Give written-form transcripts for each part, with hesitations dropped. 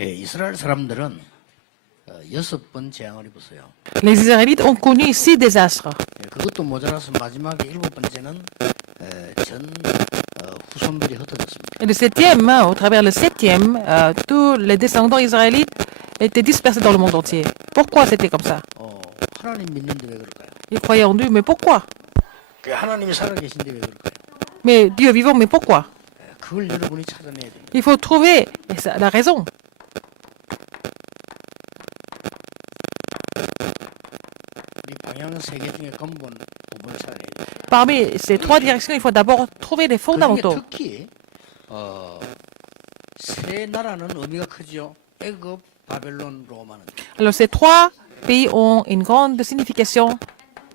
예, 이스라엘 사람들은 6번 재앙을 입었어요. Les Israélites ont connu 6 désastres. 예, 그것도 모자라서 마지막에 7번째는 전 후손들이 흩어졌습니다. Et le septième, au travers le septième, tous les descendants israélites étaient dispersés dans le monde entier. Pourquoi c'était comme ça? 하나님 믿는데 왜 그럴까요? Ils croyaient en Dieu, mais pourquoi? 하나님이 살아계신데 왜 그럴까요? Mais Dieu est vivant, mais pourquoi? 그걸 여러분이 찾아내야 됩니다. Il faut trouver la raison. 이 방향 3개 중에 근본 부분을 찾아내야 돼요. Parmi ces 3 directions, il faut d'abord trouver les 그중에 fondamentaux. 특히 세 나라는 의미가 크죠. 애굽, 바벨론, 로마는. Alors ces 3 pays ont une grande signification.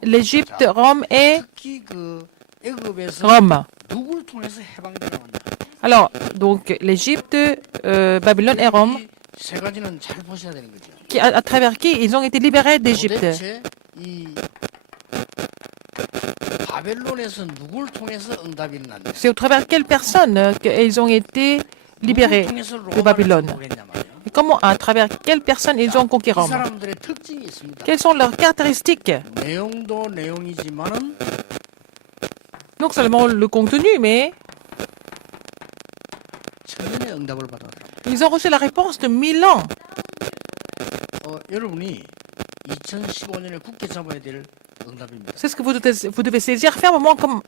L'Égypte, Rome et 특히 그 애굽에서 Rome. 누구를 통해서 해방되나 왔냐. Alors, donc l'Égypte, Babylone et Rome, 이 세 가지는 잘 보셔야 되는 거죠. à travers qui ils ont été libérés d'Égypte. 도대체 이 바벨론에서 누구를 통해서 응답이 일어났냐. C'est au travers quelles personnes qu'ils ont été libérés de Babylone. Et comment, à travers quelles personnes ils ont conquis 이 Rome. 사람들의 특징이 있습니다. Quelles sont leurs caractéristiques? 내용도 내용이지만은 Non seulement le contenu, mais 천년의 응답을 받았다. ils ont reçu la réponse de 1000 ans. 여러분이 2015년에 굳게 잡아야 될 응답입니다. C'est ce que vous devez saisir fermement comme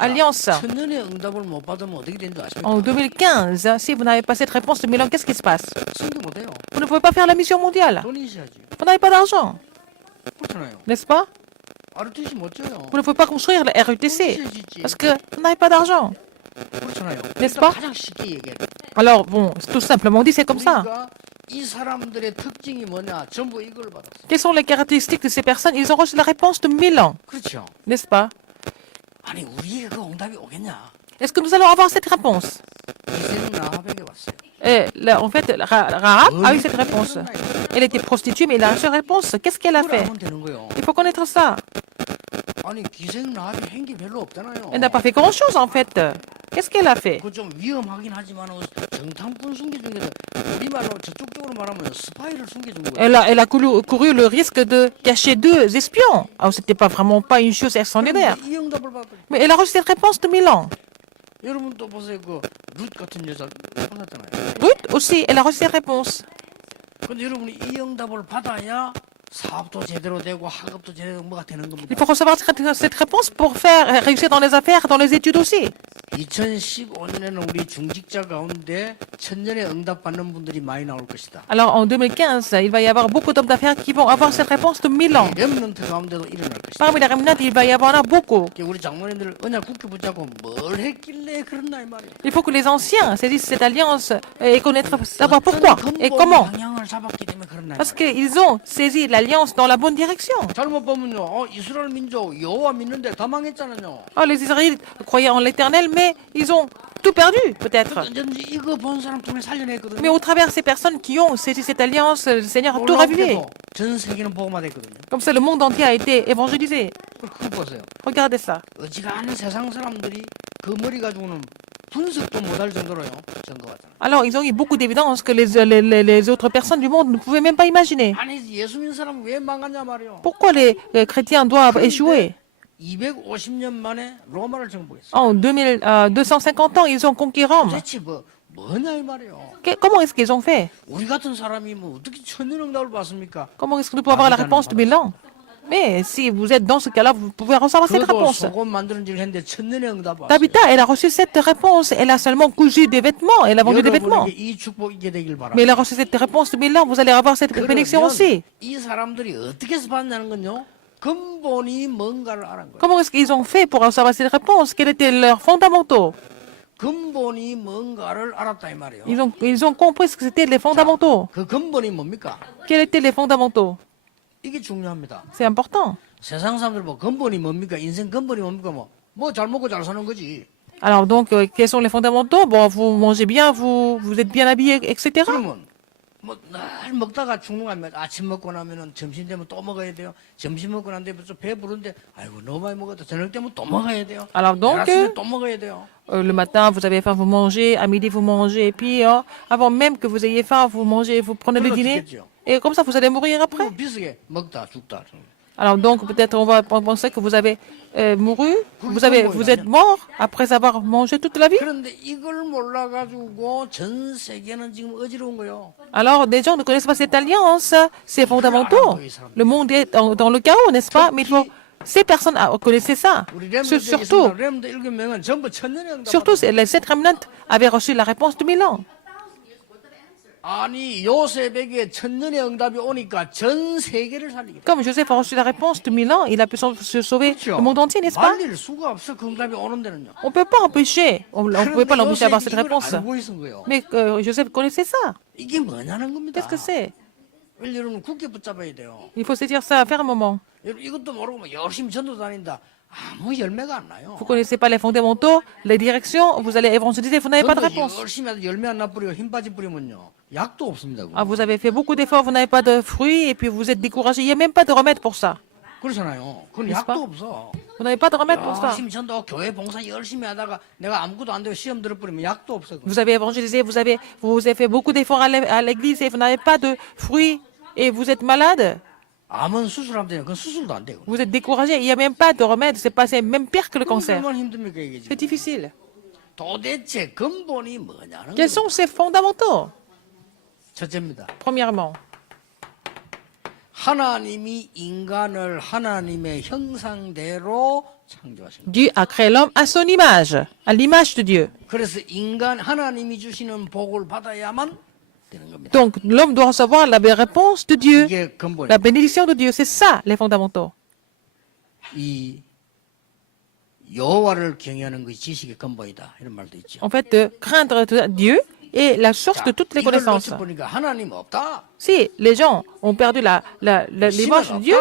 alliance. 천년의 응답을 못 받으면 어떻게 되는지 아십니까? En 2015, si vous n'avez pas cette réponse de 1000 ans, qu'est-ce qui se passe? 승계 못해요. Vous ne pouvez pas faire la mission mondiale. 돈이 있어야지. Vous n'avez pas d'argent, 그렇잖아요. n'est-ce pas? RTC 못 줘요. Vous ne pouvez pas construire la RUTC parce que vous n'avez pas d'argent. 그렇잖아요. N'est-ce pas? 가장 쉽게 얘기해요. Alors, bon, tout simplement dit, c'est comme ça. 우리가 이 사람들의 특징이 뭐냐? 전부 이걸 받았어요. Quelles sont les caractéristiques de ces personnes? Ils ont reçu la réponse de 1000 ans, 그렇죠. n'est-ce pas? 아니 우리에게 그 응답이 오겠냐? Est-ce que nous allons avoir cette réponse? 이세는 나합에게 왔어요. Et là, en fait, Rahab a eu cette réponse. Elle était prostituée, mais elle a reçu la réponse. Qu'est-ce qu'elle a 그걸 fait? 알면 되는 거예요. Il faut connaître ça. 아니 기생 나합이 한 게 별로 없잖아요. Elle n'a pas fait grand-chose, en fait. Qu'est-ce qu'elle a fait? 그 좀 위험하긴 하지만 정탐꾼 숨겨준 게 우리말로 저쪽적으로 말하면 스파이를 숨겨준 거예요. Elle a couru le risque de cacher 2 espions. Alors, c'était pas vraiment pas une chose extraordinaire. 이 응답을 받고 Mais elle a reçu cette réponse de 1000 ans. 여러분 또 보세요. 그룻 같은 여자 받았잖아요. Ruth aussi, elle a reçu cette réponse. 근데 여러분이 이 응답을 받아야 사업도 제대로 되고 학업도 제대로 뭐가 되는 겁니다. Il faut recevoir cette réponse pour faire réussir dans les affaires, dans les études aussi. 2015년에는 우리 중직자 가운데 천년의 응답 받는 분들이 많이 나올 것이다. Alors en 2015, il va y avoir beaucoup d'hommes d'affaires qui vont avoir cette réponse de 1000 ans. 렘넌트 가운데도 일어날 것이다. Parmi les remnants, il va y avoir beaucoup. 우리 장모님들 언약 굳게 붙잡고 뭘 했길래 그런다 이 말이에요. Il faut que les anciens saisissent cette alliance et connaître, savoir pourquoi et comment. 방향을 잡았기 때문에 그런다. Parce qu'ils ont saisi l'alliance dans la bonne direction. 잘못 보면요, 이스라엘 민족 여호와 믿는데 다 망했잖아요. Oh, les Israélites croyaient en l'éternel, mais ils ont tout perdu, peut-être. 언제든지 이거 본 사람 통해 살려냈거든요. Mais au travers de ces personnes qui ont saisi cette alliance, le Seigneur a tout ravivé. 놀랍게도 전 세계는 복음화됐거든요. Comme ça, le monde entier a été évangélisé. 그거 보세요. Regardez ça. 어지간한 세상 사람들이 그 머리 가지고는 분석도 못할 정도로요. 전거같잖아요. Alors, ils ont eu beaucoup d'évidence que les autres personnes du monde ne pouvaient même pas imaginer. 아니 예수 믿는 사람 왜 망하냐 말이요. Pourquoi les chrétiens doivent échouer? 250년 만에 로마를 정복했어요. En 250 ans, ils ont conquis Rome. 대체 뭐냐 이 말이요. Comment est-ce qu'ils ont fait? 우리 같은 사람이 뭐 어떻게 천년응답을 받습니까? Comment est-ce que nous pouvons avoir la réponse de 1000 ans? Mais si vous êtes dans ce cas-là, vous pouvez recevoir cette 그도 réponse. 속옷 만드는 일 했는데 천년의 응답 왔어요. Tabitha, elle a reçu cette réponse. Elle a seulement cousu des vêtements. Elle a vendu des vêtements. 여러분에게 이 축복 있게 되길 바랍니다. Mais elle a reçu cette réponse de 1000 ans. Vous allez avoir cette bénédiction aussi. 이 사람들이 어떻게 해서 받냐는 건요. 근본이 뭔가를 알은 거예요. Comment est-ce qu'ils ont fait pour recevoir cette réponse? Quels étaient leurs fondamentaux? 근본이 뭔가를 알았다 이 말이에요. Ils ont compris ce que c'était les fondamentaux. 그 근본이 뭡니까? Quels étaient les fondamentaux? 이게 중요합니다. C'est important. 세상 사람들 뭐 근본이 뭡니까? 인생 근본이 뭡니까? 뭐 잘 먹고 잘 사는 거지. Alors donc, quels sont les fondamentaux? Bon, vous mangez bien, vous êtes bien habillé, etc. 그러면 뭐 늘 먹다가 죽는 거 아니면 아침 먹고 나면은 점심 되면 또 먹어야 돼요. 점심 먹고 난 다음에 좀 배부른데 아이고 너무 많이 먹었다. 저녁 되면 또 먹어야 돼요. Alors donc, 아침에 또 먹어야 돼요. le matin, vous avez faim, vous mangez. À midi, vous mangez. Et puis, avant même que vous ayez faim, vous mangez, vous prenez le dîner. Et comme ça, vous allez mourir après. 뭐 비슷하게 먹다 죽다. Alors donc, peut-être on va penser que vous avez mouru, vous êtes mort après avoir mangé toute la vie. 그런데 이걸 몰라가지고 전 세계는 지금 어지러운 거예요. Alors, des gens ne connaissent pas cette alliance, ces fondamentaux. Le monde est dans le chaos, n'est-ce pas? Mais il faut, ces personnes connaissaient ça. 우리 렘들 Surtout, 렘들 7명은 전부 천년의 응답. surtout, les 7 remnants avaient reçu la réponse de Milan. 아니 요셉에게 천년의 응답이 오니까 전 세계를 살리겠다. Comme Joseph a reçu la réponse de Milan, il a pu se sauver 그렇죠? le monde entier, n'est-ce pas? 말릴 수가 없어 그 응답이 오는 데는요. On ne peut pas empêcher, on ne pouvait pas l'empêcher d'avoir cette 이걸 réponse. 알고 있은 거예요. Mais Joseph connaissait ça. 이게 뭐냐는 겁니다. Qu'est-ce que c'est? 여러분 굳게 붙잡아야 돼요. Il faut se dire ça fermement. 여러분 이것도 모르고 뭐 열심히 전도 다닌다. 아무 열매가 안 나요. Vous ne connaissez pas les fondamentaux, les directions, vous allez évangéliser, vous n'avez pas de 전도 réponse. 열심히 해도 열매 안 나뿌리고 힘 빠지 뿌리면요. 약도 없습니다. Ah, vous avez fait beaucoup d'efforts, vous n'avez pas de fruits, et puis vous êtes découragé. Il n'y a même pas de remède pour ça. 그렇잖아요. 그건 n'est-ce pas? 약도 없어. Vous n'avez pas de remède pour ça. 열심히 전도 교회 봉사 열심히 하다가 내가 아무것도 안 되고 시험 들어버리면 약도 없어. 그건. Vous avez évangélisé, vous avez fait beaucoup d'efforts à l'église, et vous n'avez pas de fruits, et vous êtes malade. 암은 수술하면 되냐? 그건 수술도 안 되고. Vous êtes découragé, il n'y a même pas de remède, c'est même pire que le cancer. 얼마나 힘듭니까 이게 C'est 지금? difficile. 도대체 근본이 뭐냐는 Quels 거예요. sont ces fondamentaux? 첫째입니다. Premièrement, 하나님이 인간을 하나님의 형상대로 창조하신 거예요. Dieu a créé l'homme à son image, à l'image de Dieu. 그래서 하나님이 주시는 복을 받아야만 되는 겁니다. Donc, l'homme doit recevoir la réponse de Dieu, 이게 근본이에요. la bénédiction de Dieu. C'est ça, les fondamentaux. 이 여호와를 경외하는 것이 지식의 근본이다 이런 말도 있죠. En fait, de craindre Dieu est la source de toutes les 이걸 connaissances. 놓쳐 보니까 하나님 없다. Si les gens ont perdu l'image de Dieu,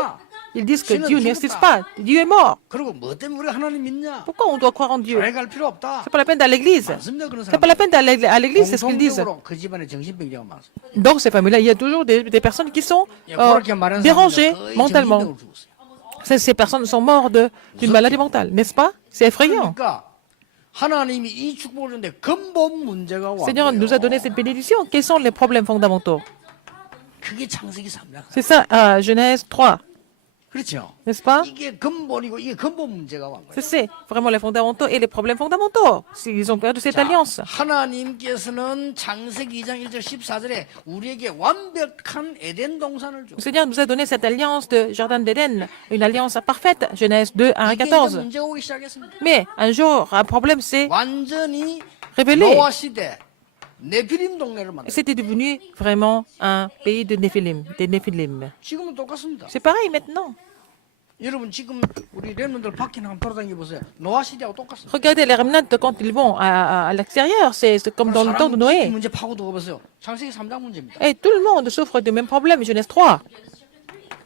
ils disent que Dieu n'existe pas, Dieu est mort. 그리고 뭐 때문에 우리가 하나님 믿냐? Pourquoi on doit croire en Dieu? 교회 갈 필요 없다. C'est pas la peine d'aller à l'église. 많습니다 그런 C'est pas la 사람. peine d'aller à l'église, c'est ce qu'ils disent. 공통적으로 그 집안에 정신병자가 많습니다. Dans ces familles-là, il y a toujours des personnes qui sont 그렇게 말하는 dérangées 사람들은 거의 mentalement. 정신병을 죽었어요. Ces personnes sont mortes d'une maladie mentale, n'est-ce pas? C'est effrayant. 그러니까 하나님이 이 축복을 주는데 근본 문제가 와. Seigneur nous a donné cette bénédiction. Quels sont les problèmes fondamentaux? 그게 창세기 3장. C'est ça, Genèse 3, 그렇죠. n'est-ce pas? 이게 근본이고 이게 근본 문제가 온 거예요. C'est vraiment les fondamentaux et les problèmes fondamentaux. Ils ont perdu cette alliance. 하나님께서는 창세기 2장 1절 14절에 우리에게 완벽한 에덴 동산을 줘. Le Seigneur nous a donné cette alliance de Jardin d'Éden, une alliance parfaite, Genèse 2, 1 à 이게 이제 14. 문제가 오기 시작했습니다. Mais un jour, un problème s'est 완전히 révélé. 노아 시대 네피림 동네를 만들었어요. C'était devenu vraiment un pays de Néphilim, des Néphilim. 지금은 똑같습니다. C'est pareil maintenant. 여러분 지금 우리 렘런들 밖에 한번 돌아다니 보세요. 노아 시대하고 똑같습니다. Regardez les remnants quand ils vont à l'extérieur, c'est comme dans le temps de 사람 Noé. 문제 파고 두고 보세요. 창세기 3장 문제입니다. Et tout le monde souffre du même problème, Genèse 3.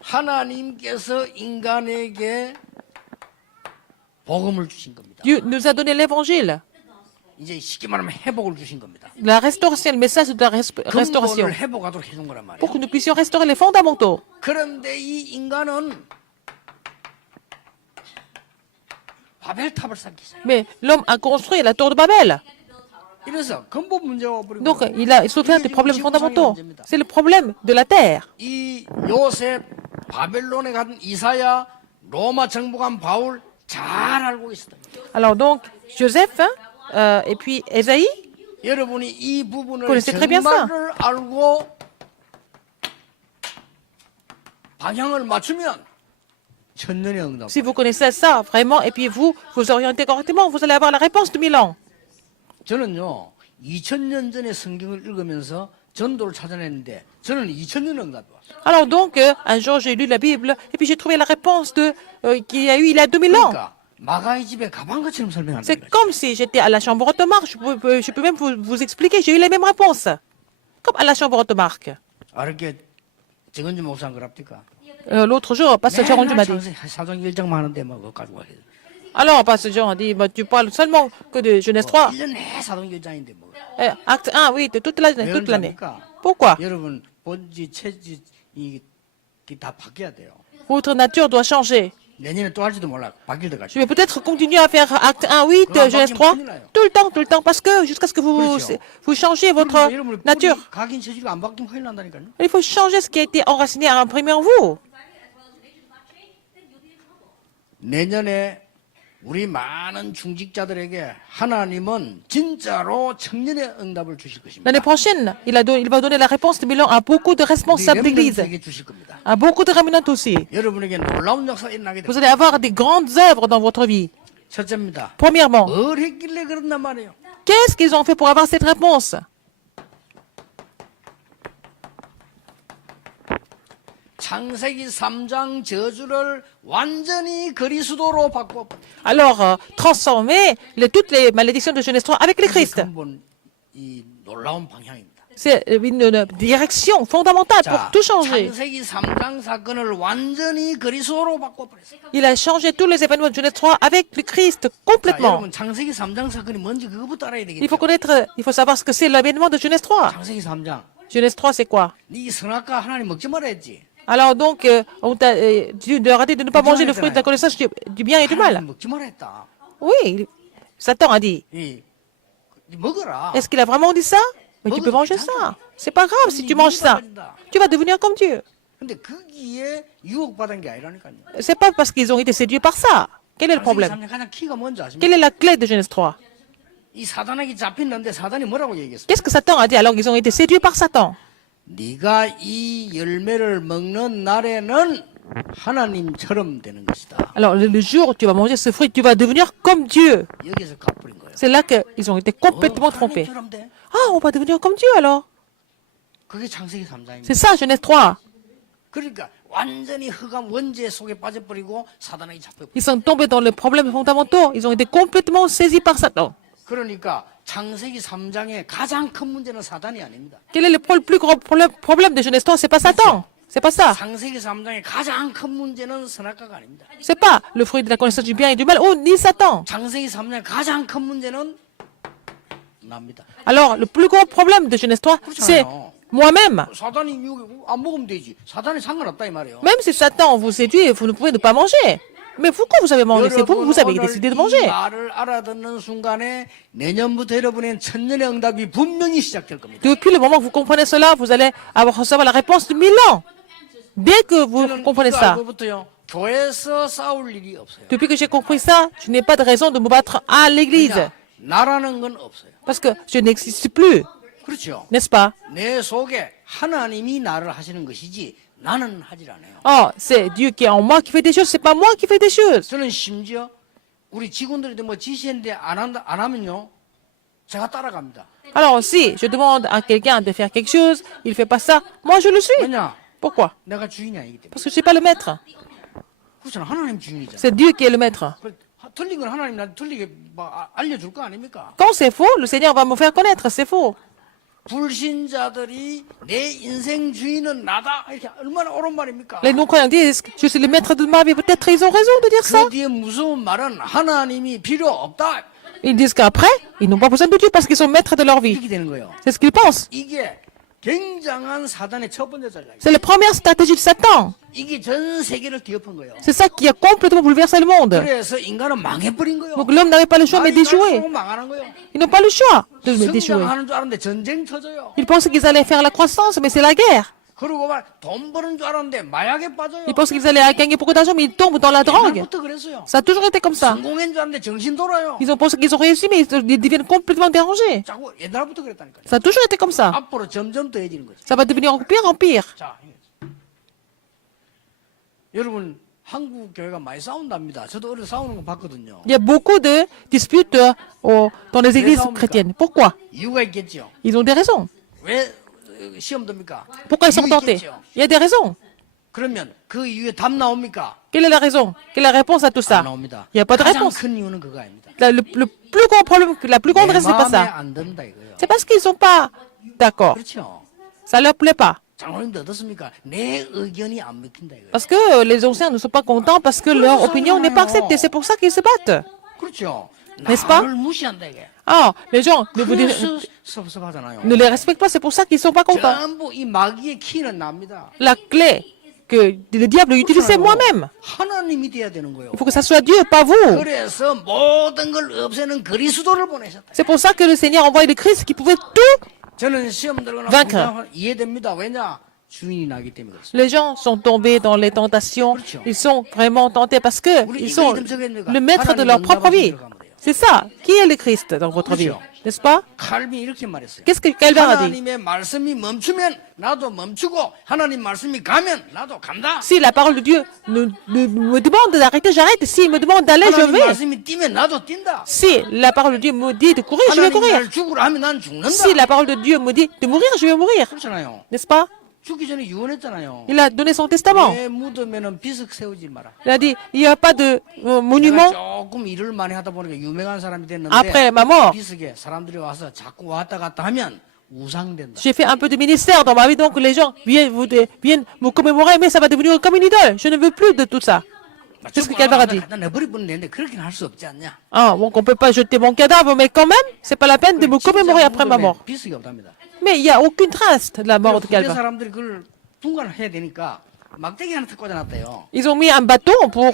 하나님께서 인간에게 복음을 주신 겁니다. Dieu nous a donné l'évangile, 이제 쉽게 말하면 회복을 주신 겁니다. la restauration, le message de la restauration, 근본을 회복하도록 해준 거란 말이에요. pour que nous puissions restaurer les fondamentaux. 그런데 이 인간은 바벨탑을 쌓기 시작해요. Mais l'homme a construit la tour de Babel. 이래서 근본 문제가 와버린 Donc, 거예요. il a souffert des problèmes fondamentaux. C'est le problème de la terre. 이 요셉, 바벨론에 간 이사야, 로마 정복한 바울 잘 알고 있었다. Alors donc, Joseph et puis Ésaïe, 여러분이 이 부분을 connaissez très bien ça. 정말을 알고 방향을 맞추면 천년의 응답. si vous connaissez ça vraiment, et puis vous orientez correctement, vous allez avoir la réponse de Milan. 저는요 2000년 전에 성경을 읽으면서 전도를 찾아냈는데 저는 2000년 응답이 왔어요. Alors donc, un jour, j'ai lu la Bible, et puis j'ai trouvé la réponse qu'il y a eu il y a 2000 ans. 그러니까 마가의 집에 가본 것처럼 설명한다. C'est comme si j'étais à la chambre automarque. Je peux même vous expliquer, j'ai eu les mêmes réponses. Comme à la chambre automarque. 알게 정은주 목사 그럽니까? L'autre jour, Pasteur Jean m'a dit. 사정 1장만 하는데 뭐 그거 가지고 와야 돼. Alors, Pasteur Jean a dit, bah, tu parles seulement que de Genèse 3. 1년 내 사정 1장인데 뭐. Acte 1, oui, de toute l'année. Pourquoi? 여러분 본질, 체질 이게 다 바뀌어야 돼요. Votre nature doit changer. 내년에 또 할지도 몰라. 바뀔 Je 때까지. vais peut-être continuer à faire acte 1, 8, Genèse 3, tout le temps, parce que jusqu'à ce que vous changiez votre 여러분 nature. 각인 체질이 안 바뀌면 큰일 난다니까요. Il faut changer ce qui a été enraciné, imprimé en vous. 내년에 우리 많은 중직자들에게 하나님은 진짜로 청년의 응답을 주실 것입니다. L'année prochaine, il va donner la réponse de Milan à beaucoup de responsables d'église, 렘넌트에게 주실 겁니다. à beaucoup de réminentes aussi. 여러분에게 놀라운 역사가 일어나게 Vous 됩니다. allez avoir des grandes œuvres dans votre vie. 첫째입니다. Premièrement, 뭘 했길래 그런단 말이에요. qu'est-ce qu'ils ont fait pour avoir cette réponse? 창세기 3장 저주를 완전히 그리스도로 바꿔. Alors, transformer toutes les malédictions de Genèse 3 avec le Christ. 근본 이 놀라운 방향입니다. C'est une direction fondamentale pour 자, tout changer. 창세기 3장 사건을 완전히 그리스도로 바꿔버렸어요. Il a changé tous les événements de Genèse 3 avec le Christ 자, complètement. 여러분 창세기 3장 사건이 뭔지 그거부터 알아야 Il 되겠죠. faut connaître, il faut savoir ce que c'est l'événement de Genèse 3. 창세기 3장. Genèse 3, c'est quoi? 네 선악과 하나님 먹지 말아 했지. Alors donc, Dieu leur a dit de ne pas manger le fruit de la connaissance du bien et du mal. 하나님 먹지 말아 했다. Oui, Satan a dit. 이 먹어라. Est-ce qu'il a vraiment dit ça? Mais tu peux manger ça. C'est pas grave si tu manges ça. Tu vas devenir comme Dieu. 근데 거기에 유혹받은 게 아니라니까요. C'est pas parce qu'ils ont été séduits par ça. Quel est le 창세기 problème? 3장 가장 키가 뭔지 아십니까? Quelle est la clé de Genèse 3? 이 사단에게 잡혔는데 사단이 뭐라고 얘기했어? Qu'est-ce que Satan a dit alors qu'ils ont été séduits par Satan? 네가 이 열매를 먹는 날에는 하나님처럼 되는 것이다. Alors le jour où tu vas manger ce fruit, tu vas devenir comme Dieu. 여기서 갚버린 거예요. C'est là qu'ils ont été complètement trompés. 하나님처럼 돼? Ah, on va devenir comme Dieu alors. 그게 창세기 3장입니다. C'est ça, Genèse 3. 그러니까 완전히 흑암 원죄 속에 빠져버리고 사단에게 잡혀버린 Ils sont tombés dans les problèmes fondamentaux. Ils ont été complètement saisis par Satan. 그러니까 창세기 3장의 가장 큰 문제는 사단이 아닙니다. Quel est le plus gros problème de Genèse 3? C'est pas Satan. C'est pas ça. 창세기 3장의 가장 큰 문제는 선악과가 아닙니다. C'est pas le fruit de la connaissance du bien et du mal. Oh, ni Satan. 창세기 3장의 가장 큰 문제는 납니다. Alors, le plus gros problème de Genèse 3, c'est moi-même. 사단이 안 먹으면 되지. 사단이 상관없다 이 말이에요. Même si Satan vous séduit, vous ne pouvez ne pas manger. Mais pourquoi vous avez mangé? C'est vous, vous avez décidé de 이 manger. 말을 알아듣는 순간에 내년부터 여러분의 천년의 응답이 분명히 시작될 겁니다. Depuis le moment que vous comprenez cela, vous allez recevoir la réponse de 1000 ans. Dès que vous 저는 comprenez 이거 ça, 알고부터요. 교회에서 싸울 일이 없어요. depuis que j'ai compris ça, je n'ai pas de raison de me battre à l'église. 그러니까 나라는 건 없어요. Parce que je n'existe plus, 그렇죠. n'est-ce pas? 내 속에 하나님이 나를 하시는 것이지 나는 하질 않아요. Oh, c'est Dieu qui est en moi qui fait des choses, c'est pas moi qui fais des choses. 저는 심지어 우리 직원들한테 뭐 지시했는데 안 하면요. 제가 따라갑니다. Alors si je demande à quelqu'un de faire quelque chose, il fait pas ça, moi je le suis. 왜냐? Pourquoi? 내가 주인이 아니기 때문에. Parce que je suis pas le maître. 그렇잖아. 하나님 주인이잖아. C'est Dieu qui est le maître. 틀린 건 하나님 나한테 틀리게 알려줄 거 아닙니까? Quand c'est faux, le Seigneur va me faire connaître, c'est faux. 불신자들이 내 인생 주인은 나다 이렇게 얼마나 옳은 말입니까? Les non-croyants disent, je suis le maître de ma vie. Peut-être ils ont raison de dire ça. 그 뒤에 무서운 말은 하나님이 필요 없다 Ils disent qu'après, ils n'ont pas besoin de Dieu parce qu'ils sont maîtres de leur vie. 이렇게 되는 거예요. C'est ce qu'ils pensent. 이게 굉장한 사단의 첫 번째 전략이에요. C'est la première stratégie de Satan. 이게 전 세계를 뒤엎은 거예요. C'est ça qui a complètement bouleversé le monde. 그래서 인간은 망해버린 거예요. Donc l'homme n'avait pas le choix mais d'échouer. 망하는 거예요. Ils n'ont pas le choix d'échouer. 성장하는 줄 알았는데 전쟁 터져요. Ils pensaient qu'ils allaient faire la croissance, mais c'est la guerre. 그리고 돈 버는 줄 알았는데 마약에 빠져요. Ils pensent qu'ils allaient gagner beaucoup d'argent, mais ils tombent dans la drogue. 옛날부터 그랬어요. Ça a toujours été comme ça. 성공한 줄 알았는데 정신 돌아요. Ils ont pensé qu'ils ont réussi, mais ils deviennent complètement dérangés. 자꾸 옛날부터 그랬다니까요. Ça a toujours été comme ça. 앞으로 점점 더해지는 거죠. Ça va devenir en pire. 자, 여러분 한국 교회가 많이 싸운답니다. 저도 어려서 싸우는 거 봤거든요. Il y a beaucoup de disputes dans les églises chrétiennes. Pourquoi? 이유가 있겠죠. Ils ont des raisons. 왜 시험 듭니까? Pourquoi ils sont 이유 tentés? 있겠죠. Il y a des raisons. 그러면 그 이유에 답 나옵니까? Quelle est la raison? Quelle est la réponse à tout 안 ça? 나옵니다. Il n'y a pas de 가장 réponse. 큰 이유는 그거 아닙니다. Le plus grand problème, la plus grande 내 raison, c'est pas 마음에 ça. 안 든다 이거예요. C'est parce qu'ils sont pas d'accord. 그렇죠. Ça leur plaît pas. 장로님도 어떻습니까? 내 의견이 안 먹힌다 이거예요. Parce que les anciens ne sont pas contents parce que leur opinion n'est pas acceptée. C'est pour ça qu'ils se battent. 그렇죠. N'est-ce pas? 나를 무시한다 이게. Ah, les gens 그래서 섭섭하잖아요. ne les respectent pas, c'est pour ça qu'ils sont pas contents. 전부 이 마귀의 키는 납니다. La clé que le diable utilise, c'est moi-même. 하나님이 돼야 되는 거예요. Il faut que ça soit Dieu, pas vous. 그래서 모든 걸 없애는 그리스도를 보내셨다. C'est pour ça que le Seigneur a envoyé le Christ qui pouvait tout. 저는 시험 들거나 Vaincre. 불쌍한 이해됩니다. 왜냐? 주인이 나기 때문에 그렇습니다. Les gens sont tombés dans les tentations. Ils sont vraiment tentés parce que ils sont le maître de leur propre vie. C'est ça. Qui est le Christ dans votre vie? N'est-ce pas? 칼빈이 이렇게 말했어요. Qu'est-ce que Calvin a dit? 하나님의 말씀이 멈추면 나도 멈추고 하나님 말씀이 가면 나도 간다. Si la parole de Dieu me demande d'arrêter, j'arrête. S'il me demande d'aller, je 하나님 vais. 말씀이 뛰면 나도 뛴다. Si la parole de Dieu me dit de courir, je vais 하나님 courir. 날 죽으라 하면 난 죽는다. Si la parole de Dieu me dit de mourir, je vais mourir. 그렇잖아요. N'est-ce pas? 죽기 전에 유언했잖아요. Il a donné son testament. 내 묻으면은 비석 세우지 마라. Il a dit, il n'y a pas de 내가 monument 조금 일을 많이 하다 보니까 유명한 사람이 됐는데 après ma mort. 비석에 사람들이 와서 자꾸 왔다 갔다 하면 우상된다. J'ai fait un peu de ministère dans ma vie, donc les gens viennent me commémorer, mais ça va devenir comme une idole. Je ne veux plus de tout ça. C'est ce que Calvin a dit. 갖다 내버리면 되는데 그렇게는 할 수 없지 않냐? Ah, donc on ne peut pas jeter mon cadavre, mais quand même, c'est pas la peine de me commémorer après ma mort. 비석이 없답니다. Mais il n'y a aucune trace de la mort de 후대 Calvin. 사람들이 그걸 분간해야 되니까 막대기 하나 탁 꽂아놨대요. Ils ont mis un bâton pour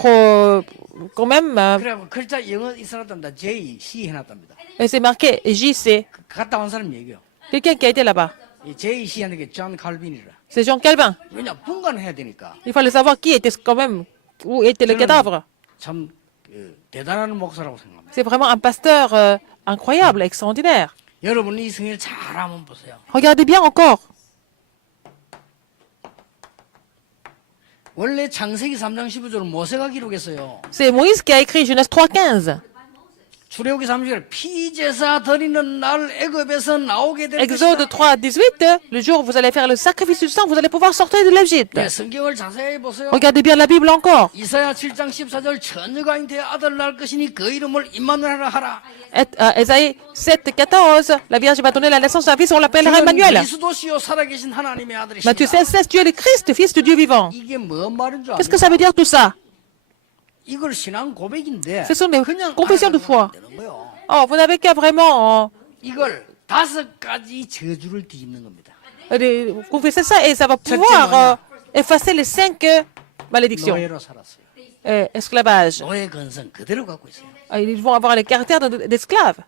quand même. 그래갖고 글자 영어 있어놨답니다. J, C 해놨답니다. Et c'est marqué JC. 갔다 온 사람 얘기요. Quelqu'un qui a été là-bas. 이 J, C 하는 게 존 칼빈이라. C'est Jean Calvin. 왜냐 분간해야 되니까. Il fallait savoir qui était quand même, où était le cadavre. 참 대단한 목사라고 생각합니다. C'est vraiment un pasteur incroyable, extraordinaire. 여러분 이 성경을 잘 한번 보세요. Regardez bien encore. 원래 창세기 3장 15절은 모세가 기록했어요. C'est Moïse qui a écrit Genèse 3.15. 출애굽기 30절 피제사 드리는 날 애굽에서 나오게 될 Exode 것이다. 3.18. Le jour où vous allez faire le sacrifice du sang, vous allez pouvoir sortir de l'Égypte. 네, 성경을 자세히 보세요. Regardez bien la Bible encore. 이사야 7장 14절 처녀가 잉태 아들 낳을 것이니 그 이름을 임마누엘이라 하라. Ésaïe 7.14. La Vierge va donner la naissance d'un fils, on l'appellera Emmanuel. 그리스도시요 살아계신 하나님의 Matthieu 아들이시다. 16.16. Tu es le Christ, fils de Dieu vivant. 이게 뭔 말인 줄 Qu'est-ce que 아세요? ça veut dire tout ça? 이걸 신앙 고백인데 Ce sont des 그냥 confessions de foi. 알아두면 되는 거예요. Oh, vous n'avez qu'à vraiment 이걸 5가지 저주를 뒤집는 겁니다. confesser ça et ça va pouvoir effacer les 5 malédictions. 노예로 살았어요. Esclavage. 노예 근성 그대로 갖고 있어요. Ils vont avoir les caractères d'esclaves.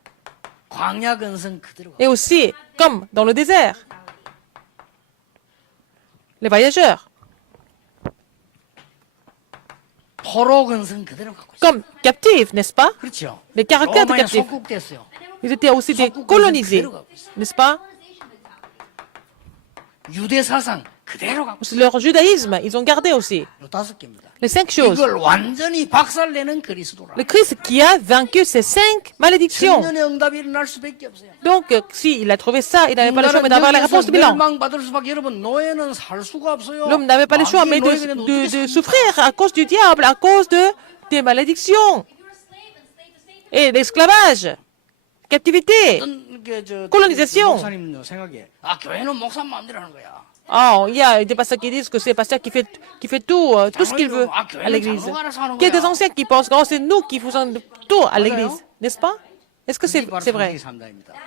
광야 근성 그대로 갖고 Et aussi, comme dans le désert, les voyageurs, 포로 근성 그대로 갖고 있어요. comme captifs, n'est-ce pas? 그렇죠. Les caractères de 로마에 captifs. 속국됐어요. Ils étaient aussi des colonisés, n'est-ce pas? 유대 사상 그대로 갖고 있어요. Leur judaïsme, ils ont gardé aussi. 요 5개입니다. Les 5 choses. 이걸 완전히 박살내는 그리스도라. Le Christ qui a vaincu ces 5 malédictions. 천년의 응답이 일어날 수밖에 없어요. Donc, s'il a trouvé ça, il n'avait pas le choix mais d'avoir la réponse de bilan. 멸망받을 수밖에 여러분 노예는 살 수가 없어요. L'homme n'avait pas le choix, mais de souffrir à cause du diable, à cause des malédictions et l'esclavage, captivité. Colonisation. 목사님 생각에 교회는 목사 마음대로 하는 거야. Oh, il y a des pasteurs qui disent que c'est le pasteur qui fait tout, tout ce qu'il veut à l'église. Il y a des anciens qui pensent que c'est nous qui faisons tout à l'église, n'est-ce pas? Est-ce que c'est vrai?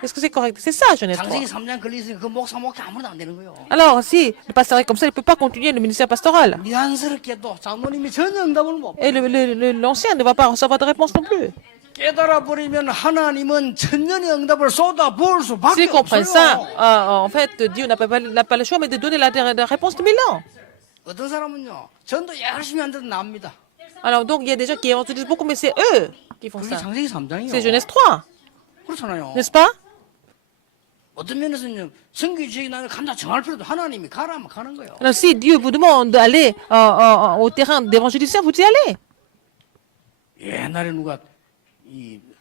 Est-ce que c'est correct? C'est ça, Genèse 3. 창세기 3장 걸리으니까 그 목사 목회 아무도 안 되는 거예요. Alors, si le pasteur est comme ça, il ne peut pas continuer le ministère pastoral. 미안스럽게도 장로님이 전혀 응답을 못. Et l'ancien ne va pas recevoir de réponse non plus. 깨달아 버리면 하나님은 천년의 응답을 쏟아 부을 수밖에 S'ils comprennent ça, 없어요. en fait, Dieu n'a pas le choix, mais de donner la réponse de bilan. 어떤 사람은요, 전도 열심히 한 데도 납니다. Alors, donc, il y a des gens qui évangélisent beaucoup, mais c'est eux qui font 그게 ça. 창세기 3장이요. C'est Genèse 3, 그렇잖아요. n'est-ce pas? 어떤 면에서는 선교지역이 나를 간다 정할 필요도 하나님이 가라면 가는 거예요. Alors, si Dieu vous demande d'aller au terrain d'évangélisation, vous y allez. 옛날에 누가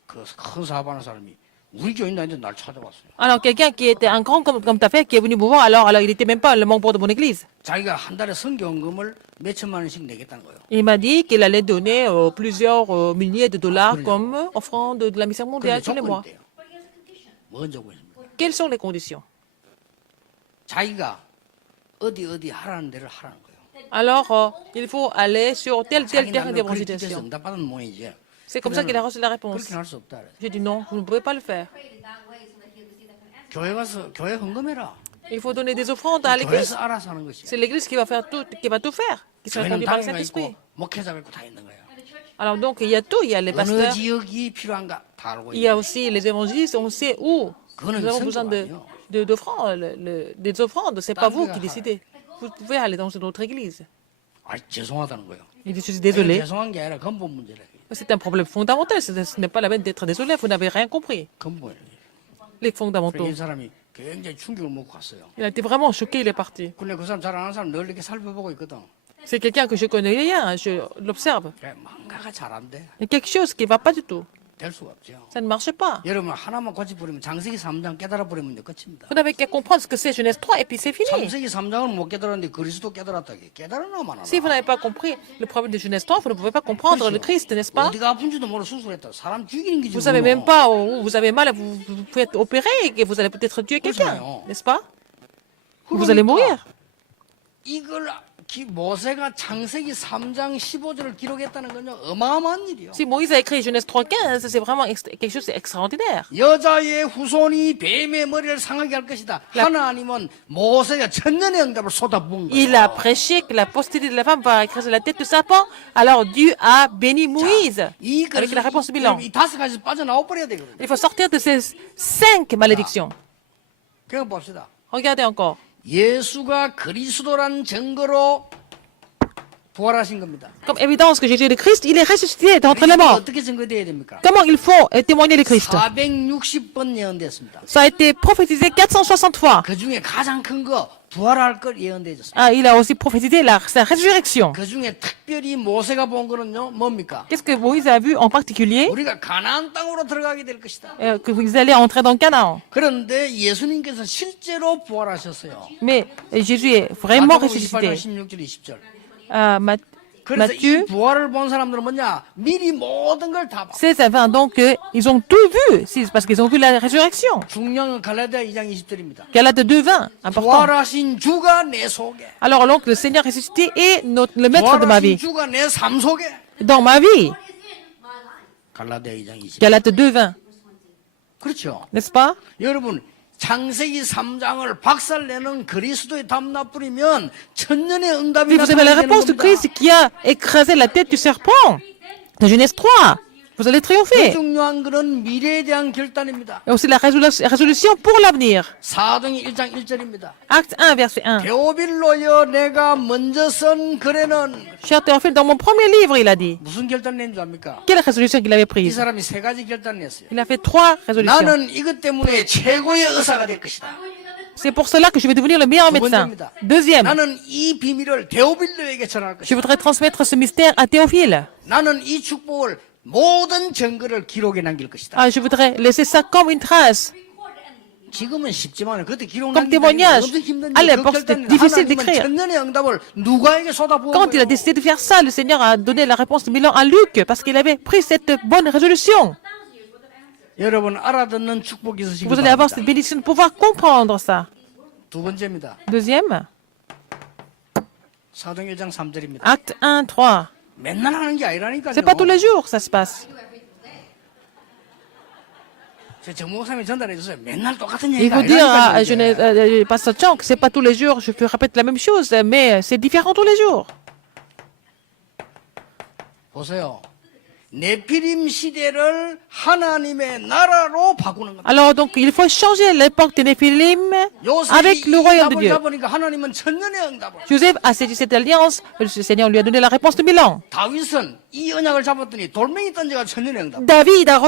큰 사업하는 사람이 우리 교회 있는데 날 찾아왔어요. Alors, quelqu'un qui était un grand comme ta fait, qui est venu me voir, alors il n'était même pas le membre de mon église. 자기가 한 달에 선교원금을 몇 천만 원씩 내겠다는 거예요. Il m'a dit qu'il allait donner plusieurs milliers de dollars comme offrande de la mission mondiale tous les mois. 조건이 있대요. 뭔 조건입니까? Quelles sont les conditions? 자기가 어디 하라는 데를 하라는 거예요. Alors, il faut aller sur tel terrain 자기 나는 그 d'évangélisation. 응답받은 모양이지. C'est comme ça qu'il a reçu la réponse. 그렇게 할 수 없다. 그래. J'ai dit non, vous ne pouvez pas le faire. 교회 가서 교회 헌금해라. Il faut donner des offrandes à l'église. 교회에서 알아서 하는 것이야. C'est l'église qui va faire tout, qui va tout faire, qui sera 교회는 conduit par le 당회가 Saint-Esprit. 있고 목회자가 있고 다 있는 거야. Alors donc, il y a tout, il y a les 어느 pasteurs, 지역이 필요한가 다 알고 il y a 있는 aussi les évangélistes, on sait où. 그거는 Nous avons besoin 선교가 d'offrandes, des offrandes, c'est pas vous qui décidez. Vous pouvez aller dans une autre église. 아, 죄송하다는 거예요. Il dit, je suis 이게 désolé. 죄송한 게 아니라 근본 문제래. C'est un problème fondamental, ce n'est pas la peine d'être désolé, vous n'avez rien compris. 근본이에요. Les 그래서 fondamentaux. 이 사람이 굉장히 충격을 먹고 갔어요. Il a été vraiment choqué, il est parti. 근데 그 사람 잘 아는 사람 늘 이렇게 살펴보고 있거든. C'est quelqu'un que je connais bien, je l'observe. 그래, 뭔가가 잘 안 돼. Il y a quelque chose qui ne va pas du tout. 될 수가 없죠. Ça ne marche pas. 여러분 하나만 고쳐버리면 장세기 3장 깨달아버리면 이제 끝입니다. Vous n'avez qu'à comprendre ce que c'est Genèse 3 et puis c'est fini. 창세기 3장은 못 깨달았는데 그리스도 깨달았다기 깨달으나 마나. Si vous n'avez pas compris le problème de Genèse 3, vous ne pouvez pas comprendre le Christ, n'est-ce pas? 어디가 아픈지도 모르고 수술했다. 사람 죽이는 게 Vous savez même pas où vous avez mal, vous pouvez être opéré et vous allez peut-être tuer quelqu'un, n'est-ce pas? Vous allez mourir. 이걸 모세가 창세기 3장 15절을 기록했다는 건요 어마어마한 일이요. Si Moïse a écrit Genèse 3.15, c'est vraiment quelque chose d'extraordinaire. 여자의 후손이 뱀의 머리를 상하게 할 것이다. 하나님은 모세가 천년의 응답을 쏟아부은 거예요. Il a prêché que la postérité de la femme va écraser la tête du serpent, alors Dieu a béni Moïse avec la réponse de Bilan. 이 다섯 가지 빠져나와 버려야 되거든요. Il faut sortir de ces 5 malédictions. 그럼 봅시다. Regardez encore. 예수가 그리스도란 증거로 부활하신 겁니다. Comme évidence que Jésus est le Christ, il est ressuscité d'entre les morts. 어떻게 증거돼야 됩니까? Comment il faut témoigner le Christ? 460번 예언됐습니다. Ça a été prophétisé 460 fois. 그 중에 가장 큰 거 부활할 걸 예언되었습니다. Ah, il a aussi prophétisé sa résurrection. 그 중에 특별히 모세가 본 거는요 뭡니까? Qu'est-ce que Moïse a vu en particulier? 우리가 가나안 땅으로 들어가게 될 것이다. Que vous allez entrer dans Canaan. 그런데 예수님께서 실제로 부활하셨어요. Mais Jésus est vraiment 마태복음 28장 ressuscité. 16절 20절. 그래서 이 Matthieu 부활을 본 사람들은 뭐냐? 미리 모든 걸 다 봐. 16 à 20, donc ils ont tout vu, c'est parce qu'ils ont vu la résurrection. 중요한 갈라디아 2장 20절입니다. Galates 2, 20, important. 부활하신 주가 내 속에. Alors donc le Seigneur ressuscité est le maître de ma 부활하신 vie, 주가 내 삶 속에. dans ma vie. 갈라디아 2장 20절. Galates 2, 20, 그렇죠. n'est-ce pas? 여러분 창세기 3장을 박살내는 그리스도의 담나 뿌리면 천년의 응답이 Si vous avez la 나타나게 되는 réponse de 겁니다. Christ qui a écrasé la tête du serpent, de Genèse 3, vous allez 더 triompher. 중요한 것은 미래에 대한 결단입니다. Et aussi la résolution pour l'avenir. 사도행 1장 1절입니다. Acte 1, verset 1. 데오빌로여 내가 먼저 쓴 글에는 Cher Théophile, dans mon premier livre, il a dit. 무슨 결단 낸 줄 압니까? Quelle résolution qu'il avait 이 prise? 사람이 세 가지 결단 냈어요. Il a fait 3 résolutions. 나는 이것 때문에 최고의 의사가 될 것이다. C'est pour cela que je vais devenir le meilleur 두 médecin. 번째입니다. Deuxième, 나는 이 비밀을 데오빌로에게 전할 je 것이다. voudrais transmettre ce mystère à Théophile. 나는 이 축복을 모든 증거를 기록에 남길 것이다. Ah, je voudrais laisser ça comme une trace, 지금은 쉽지만 그때 기록 Comme 남기는 témoignage. 엄청 힘든 À 일. l'époque, 그 c'était 결단은 difficile 하나님은 d'écrire. 천년의 응답을 누가에게 쏟아부은 Quand il a 거예요. décidé de faire ça, le Seigneur a donné la réponse de Milan à Luc, parce qu'il avait pris cette bonne résolution. 여러분 알아듣는 축복이 있으시기 Vous allez avoir cette 바랍니다. bénédiction de pouvoir comprendre ça. 두 번째입니다. Deuxième, 사도행 1장 3절입니다. acte 1, 3. 맨날 하는 게 아니라니까요. C'est pas tous les jours que ça se passe. 제 정목사님이 전달해 줬어요. 맨날 똑같은 Il 얘기가 faut dire à 아니라니까요. Pasteur Chang que c'est pas tous les jours, je peux répéter la même chose, mais c'est différent tous les jours. 보세요. 네피림 시대를 하나님의 나라로 바꾸는 겁니다. Alors donc, il faut changer l'époque des Néphilim avec 요셉이 le 이 royaume de 답을 Dieu. 잡으니까 하나님은 천년의 응답을. Joseph a saisi cette alliance, le Seigneur lui a donné la réponse de 1000 ans. 다윗은 이 언약을 잡았더니 돌멩이 던져가 천년의 응답. David a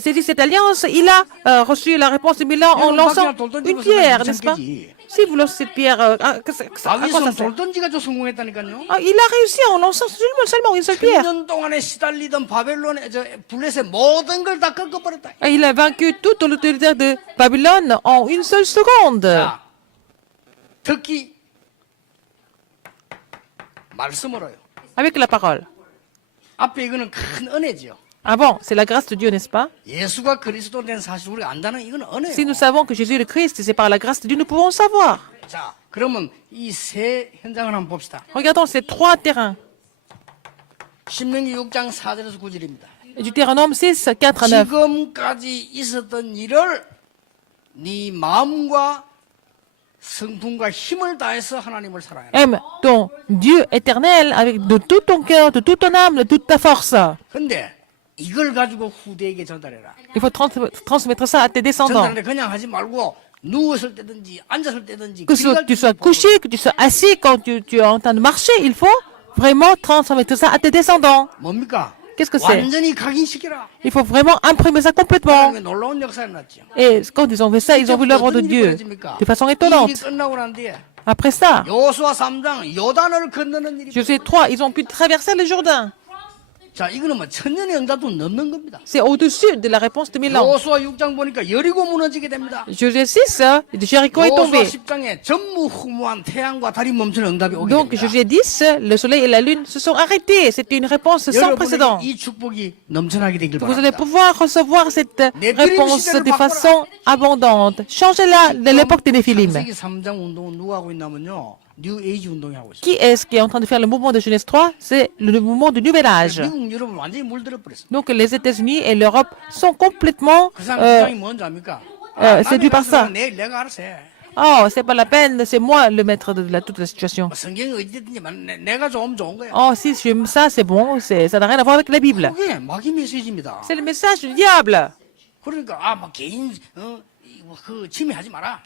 saisi cette alliance, il a reçu la réponse de 1000 ans en lançant une pierre, n'est-ce pas? Si vous lancez cette pierre, à quoi ça 다윗은 sert? 돌 던지가지고 성공했다니까요. Ah, il a réussi en lançant seulement une seule pierre. 10년 동안에 시달리던 바벨론의 블레셋 모든 걸 다 꺾어버렸다. Et il a vaincu toute l'autorité de Babylone en une seule seconde. 자, 특히 말씀으로요. Avec la parole. 앞에 이거는 큰 은혜지요. Avant, c'est la grâce de Dieu, n'est-ce pas? 예수가 그리스도 된 사실 우리가 안다는 이건 은혜예요. Si nous savons que Jésus est le Christ, c'est par la grâce de Dieu nous pouvons savoir. 자, 그러면 이 세 현장을 한번 봅시다. Regardons ces 3 terrains. 신명기 6장 4절에서 9절입니다. Deutéronome 6, 4 à 9. 지금까지 있었던 일을 네 마음과 성품과 힘을 다해서 하나님을 사랑해라. Aime ton Dieu éternel avec de tout ton cœur, de toute ton âme, de toute ta force. 근데 이걸 가지고 후대에게 전달해라. Il faut transmettre ça à tes descendants. 전달하는데 그냥 하지 말고 누웠을 때든지 앉았을 때든지 Que tu sois couché, que tu sois assis, quand tu es en train de marcher, il faut vraiment transmettre ça à tes descendants. 뭡니까? Qu'est-ce que c'est? 완전히 각인시켜라. Il faut vraiment imprimer ça complètement. 하나님의 놀라운 역사를 났죠. Et quand ils ont fait ça, ils ont vu l'œuvre de Dieu de façon 일이 étonnante. 끝나고 난 뒤에 Après ça, 여호수아 3장 요단을 건너는 일이 Josué 3, ils ont pu traverser le Jourdain. 자, 이거는 뭐 천년의 응답도 넘는 겁니다. C'est au-dessus de la réponse de 1000 ans. 여호수아 6장 보니까 여리고 무너지게 됩니다. Josué 6, Jéricho est 여호수아 tombé. 10장에 전무후무한 태양과 달이 멈추는 응답이 오게 Donc, 됩니다. Josué 10, le soleil et la lune se sont arrêtés. C'était une réponse sans précédent. 여러분이 이 축복이 넘쳐나게 되길 Vous allez 바랍니다. pouvoir recevoir cette réponse de façon abondante. Changez-la de l'époque des Néphilim. 창세기 3장 운동은 누가 하고 있냐면요. 뉴 에이지 운동이 하고 있어요. Qui est-ce qui est en train de faire le mouvement de Genèse 3? C'est le mouvement du Nouvel Âge. 미국 유럽은 완전히 물들어 버렸어요. Donc, les États-Unis et l'Europe sont complètement 그 사람 주장이 뭔지 압니까? séduits par ça. 내가 알아서 해. Oh, c'est pas la peine, c'est moi le maître de toute la situation. 성경이 어디든지 내가 좋으면 좋은 거야. Oh, si j'aime ça, c'est bon, ça n'a rien à voir avec la Bible. 그게 마귀 메시지입니다. C'est le message du diable. 그러니까 막 개인 그 침해하지 마라.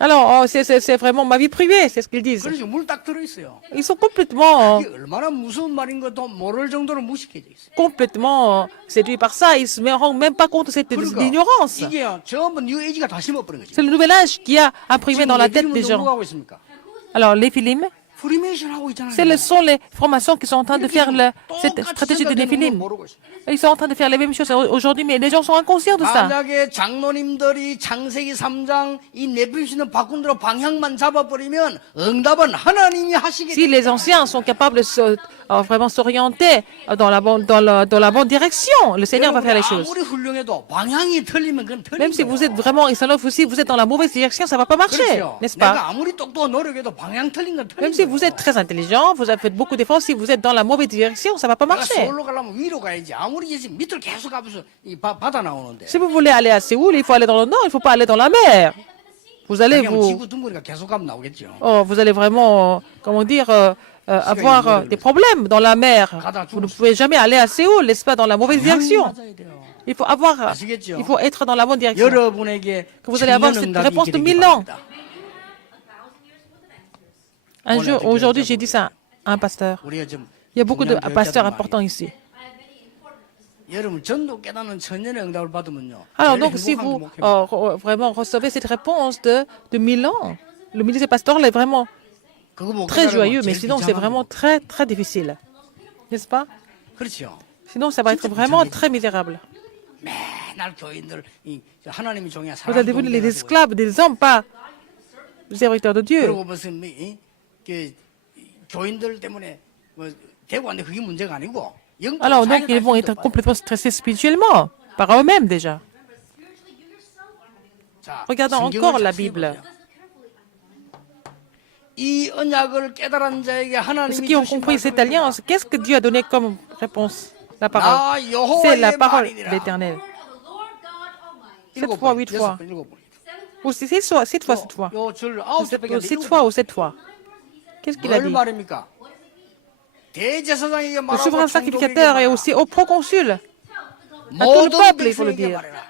Alors, oh, c'est vraiment ma vie privée, c'est ce qu'ils disent. 그래서 물 딱 들어 있어요. Ils sont complètement, 이게 얼마나 무서운 말인 것도 모를 정도로 무식해져 있어요. complètement séduits par ça. Ils ne se rendent même pas compte de cette 그러니까 ignorance. 이게 전부 뉴 에이지가 다 심어버린 거죠. C'est le nouvel âge qui a imprimé dans la tête des 누가 gens. 하고 있습니까? Alors, les Néphilim, 프리메이션 하고 있잖아요. ce sont les formations qui sont en train de faire cette stratégie de Néphilim. Ils sont en train de faire les mêmes choses aujourd'hui, mais les gens sont inconscients de ça. 만약에 장로님들이 창세기 3장 이 네필심을 바꾼 대로 방향만 잡아버리면 응답은 하나님이 하시게 Si les anciens sont capables de vraiment s'orienter dans la bonne direction, le Seigneur va faire les choses. 아무리 훌륭해도 방향이 틀리면 그건 틀린 Même si 거예요. vous êtes vraiment excellent, si vous êtes dans la mauvaise direction, ça va pas marcher, 그렇죠. n'est-ce pas? 내가 아무리 똑똑하고 노력해도 방향 틀린 건 틀린 Même si 거예요. vous êtes très intelligent, vous avez fait beaucoup d'efforts, si vous êtes dans la mauvaise direction, ça va pas 내가 marcher. 서울로 가려면 위로 가야지. 아무리 지금 밑으로 계속 가면서 이 바다 나오는데. Si vous voulez aller à Séoul, il faut aller dans le nord, il faut pas aller dans la mer. Vous allez 그냥 지구 둥그니까 계속 가면 나오겠죠. vous allez vraiment, comment dire, avoir des problèmes dans la mer. Vous ne pouvez jamais aller à Séoul, n'est-ce pas, dans la mauvaise direction. 맞아야 돼요. Il 아시겠죠? faut être dans la bonne direction. 여러분에게 Que vous allez avoir cette réponse de 1000 ans. Un jour, aujourd'hui, j'ai dit ça à un pasteur. 우리가 좀 Il y a beaucoup de 중요한 pasteurs 교육자들 importants ici. 여러분 전도 깨닫는 천년의 응답을 받으면요. Alors 제일 donc, si 행복한 vous 목회입니다. vraiment recevez cette réponse de 1000 ans, le ministère pastoral est vraiment 그거 못 très 깨달으면 joyeux, mais 제일 sinon c'est 비참한 vraiment très très difficile. N'est-ce pas? 거. 그렇죠. Sinon ça va être vraiment très misérable. 맨날 교인들 하나님이 종이야 Vous allez devenir les esclaves des hommes, pas les serviteurs de Dieu. 그리고 무슨 그 교인들 때문에 뭐 되고 안 돼 그게 문제가 아니고 Alors donc ils vont être complètement stressés spirituellement par eux-mêmes déjà. Regardons encore la Bible. 이 언약을 깨달은 자에게 Ceux 하나님이 qui ont 주신 compris cette 말씀은 alliance, qu'est-ce que Dieu a donné comme réponse? La 나 parole. C'est 여호와의 la parole de 말이니라. l'Éternel. Sept 일곱 fois, 번, 8 여섯 fois. 번, 일곱 번. Ou 6 fois, 7 fois. 요줄 아홉 번밖에 안 돼. 7 fois ou 7 fois. Qu'est-ce qu'il a 뭘 dit? 말입니까? 대제사장에게 Le 말하고 souverain sacrificateur et aussi au proconsul. À tout le 모든 peuple, il faut le 백성에게 dire. 말해라.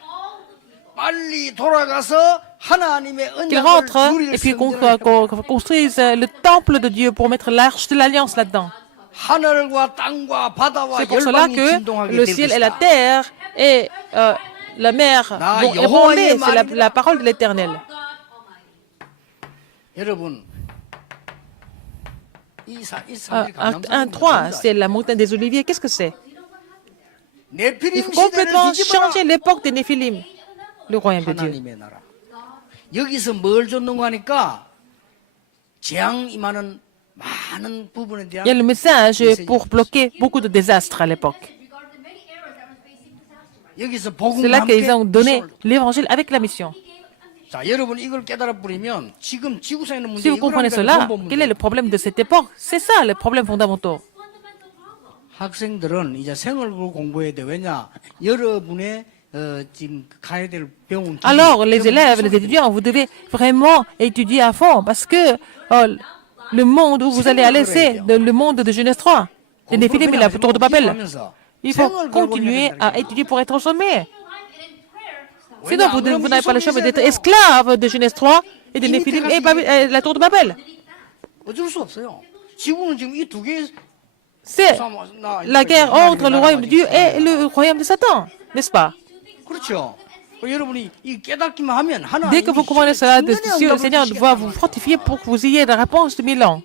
빨리 돌아가서 하나님의 Qu'ils 언약을 rentrent 누릴 et puis 성전을 qu'on construise le temple de Dieu pour mettre l'arche de l'alliance là-dedans. 하늘과 땅과 바다와 C'est pour cela 열방이 que 진동하게 le 될 ciel et la 것이다. terre et la mer vont ébranler. C'est la parole de l'Éternel. 여러분, 이 Acte 1.3, c'est la montagne des Oliviers. Qu'est-ce que c'est? Il 네피림 faut 시대를 complètement 뒤집어라. changer l'époque des Néphilim, le royaume de Dieu. 하나님의 나라. 여기서 뭘 줬는가 하니까 재앙 임하는 많은 부분에 대한 Il y a le message pour bloquer beaucoup de désastres à l'époque. 여기서 C'est 복음과 là 함께 qu'ils ont donné 미션을 l'évangile avec la mission. 자, 여러분 이걸 깨달아 버리면 지금 지구상에 있는 문제 Si vous comprenez cela, quel est le problème de cette époque? C'est ça le problème fondamental. 학생들은 이제 생활고 공부해야 돼. 왜냐? 여러분의 지금 가야 될 배운 Alors, les élèves, les étudiants, vous devez vraiment étudier à fond parce que le monde où vous allez aller, c'est le monde de Genèse 3. Les Néphilim et la tour de Babel. Il faut continuer à étudier pour être au sommet. Sinon, vous n'avez pas le choix d'être esclave de Genèse 3 et de Néphilim et la tour de Babel. 어쩔 수 없어요. 지구는 지금 이 두 개. C'est la guerre entre le royaume de Dieu et le royaume de Satan, n'est-ce pas? 그렇죠. 여러분이 이 깨닫기만 하면 Dès que vous comprenez cela, le Seigneur va vous fortifier pour que vous ayez la réponse de 1000 ans.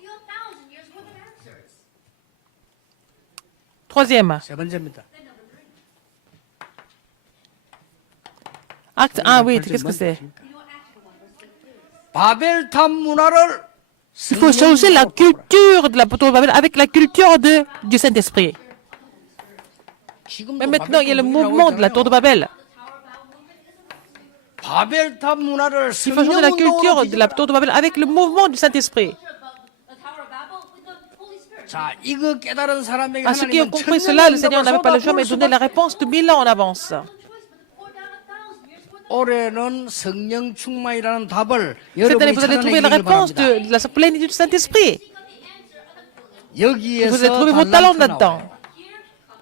Troisième, 세 번째입니다. acte 1, oui, qu'est-ce que c'est? 바벨탑 문화를 Il faut changer la culture de la tour de Babel avec la culture du Saint-Esprit. Mais maintenant, il y a le mouvement de la tour de Babel. 바벨탑 문화를 Il faut changer la culture de la tour de Babel avec le mouvement du Saint-Esprit. 자, 이거 깨달은 사람에게 À ceux qui ont compris cela, le Seigneur n'avait pas le choix, mais donné la réponse de 1000 ans en avance. 올해는 성령 충만이라는 답을 Cette année, 여러분이 vous allez trouver la 찾아내기를 réponse 바랍니다. de la plénitude du Saint-Esprit. Vous allez 여기에서 trouver vos talents 달란트 là-dedans. 나와요.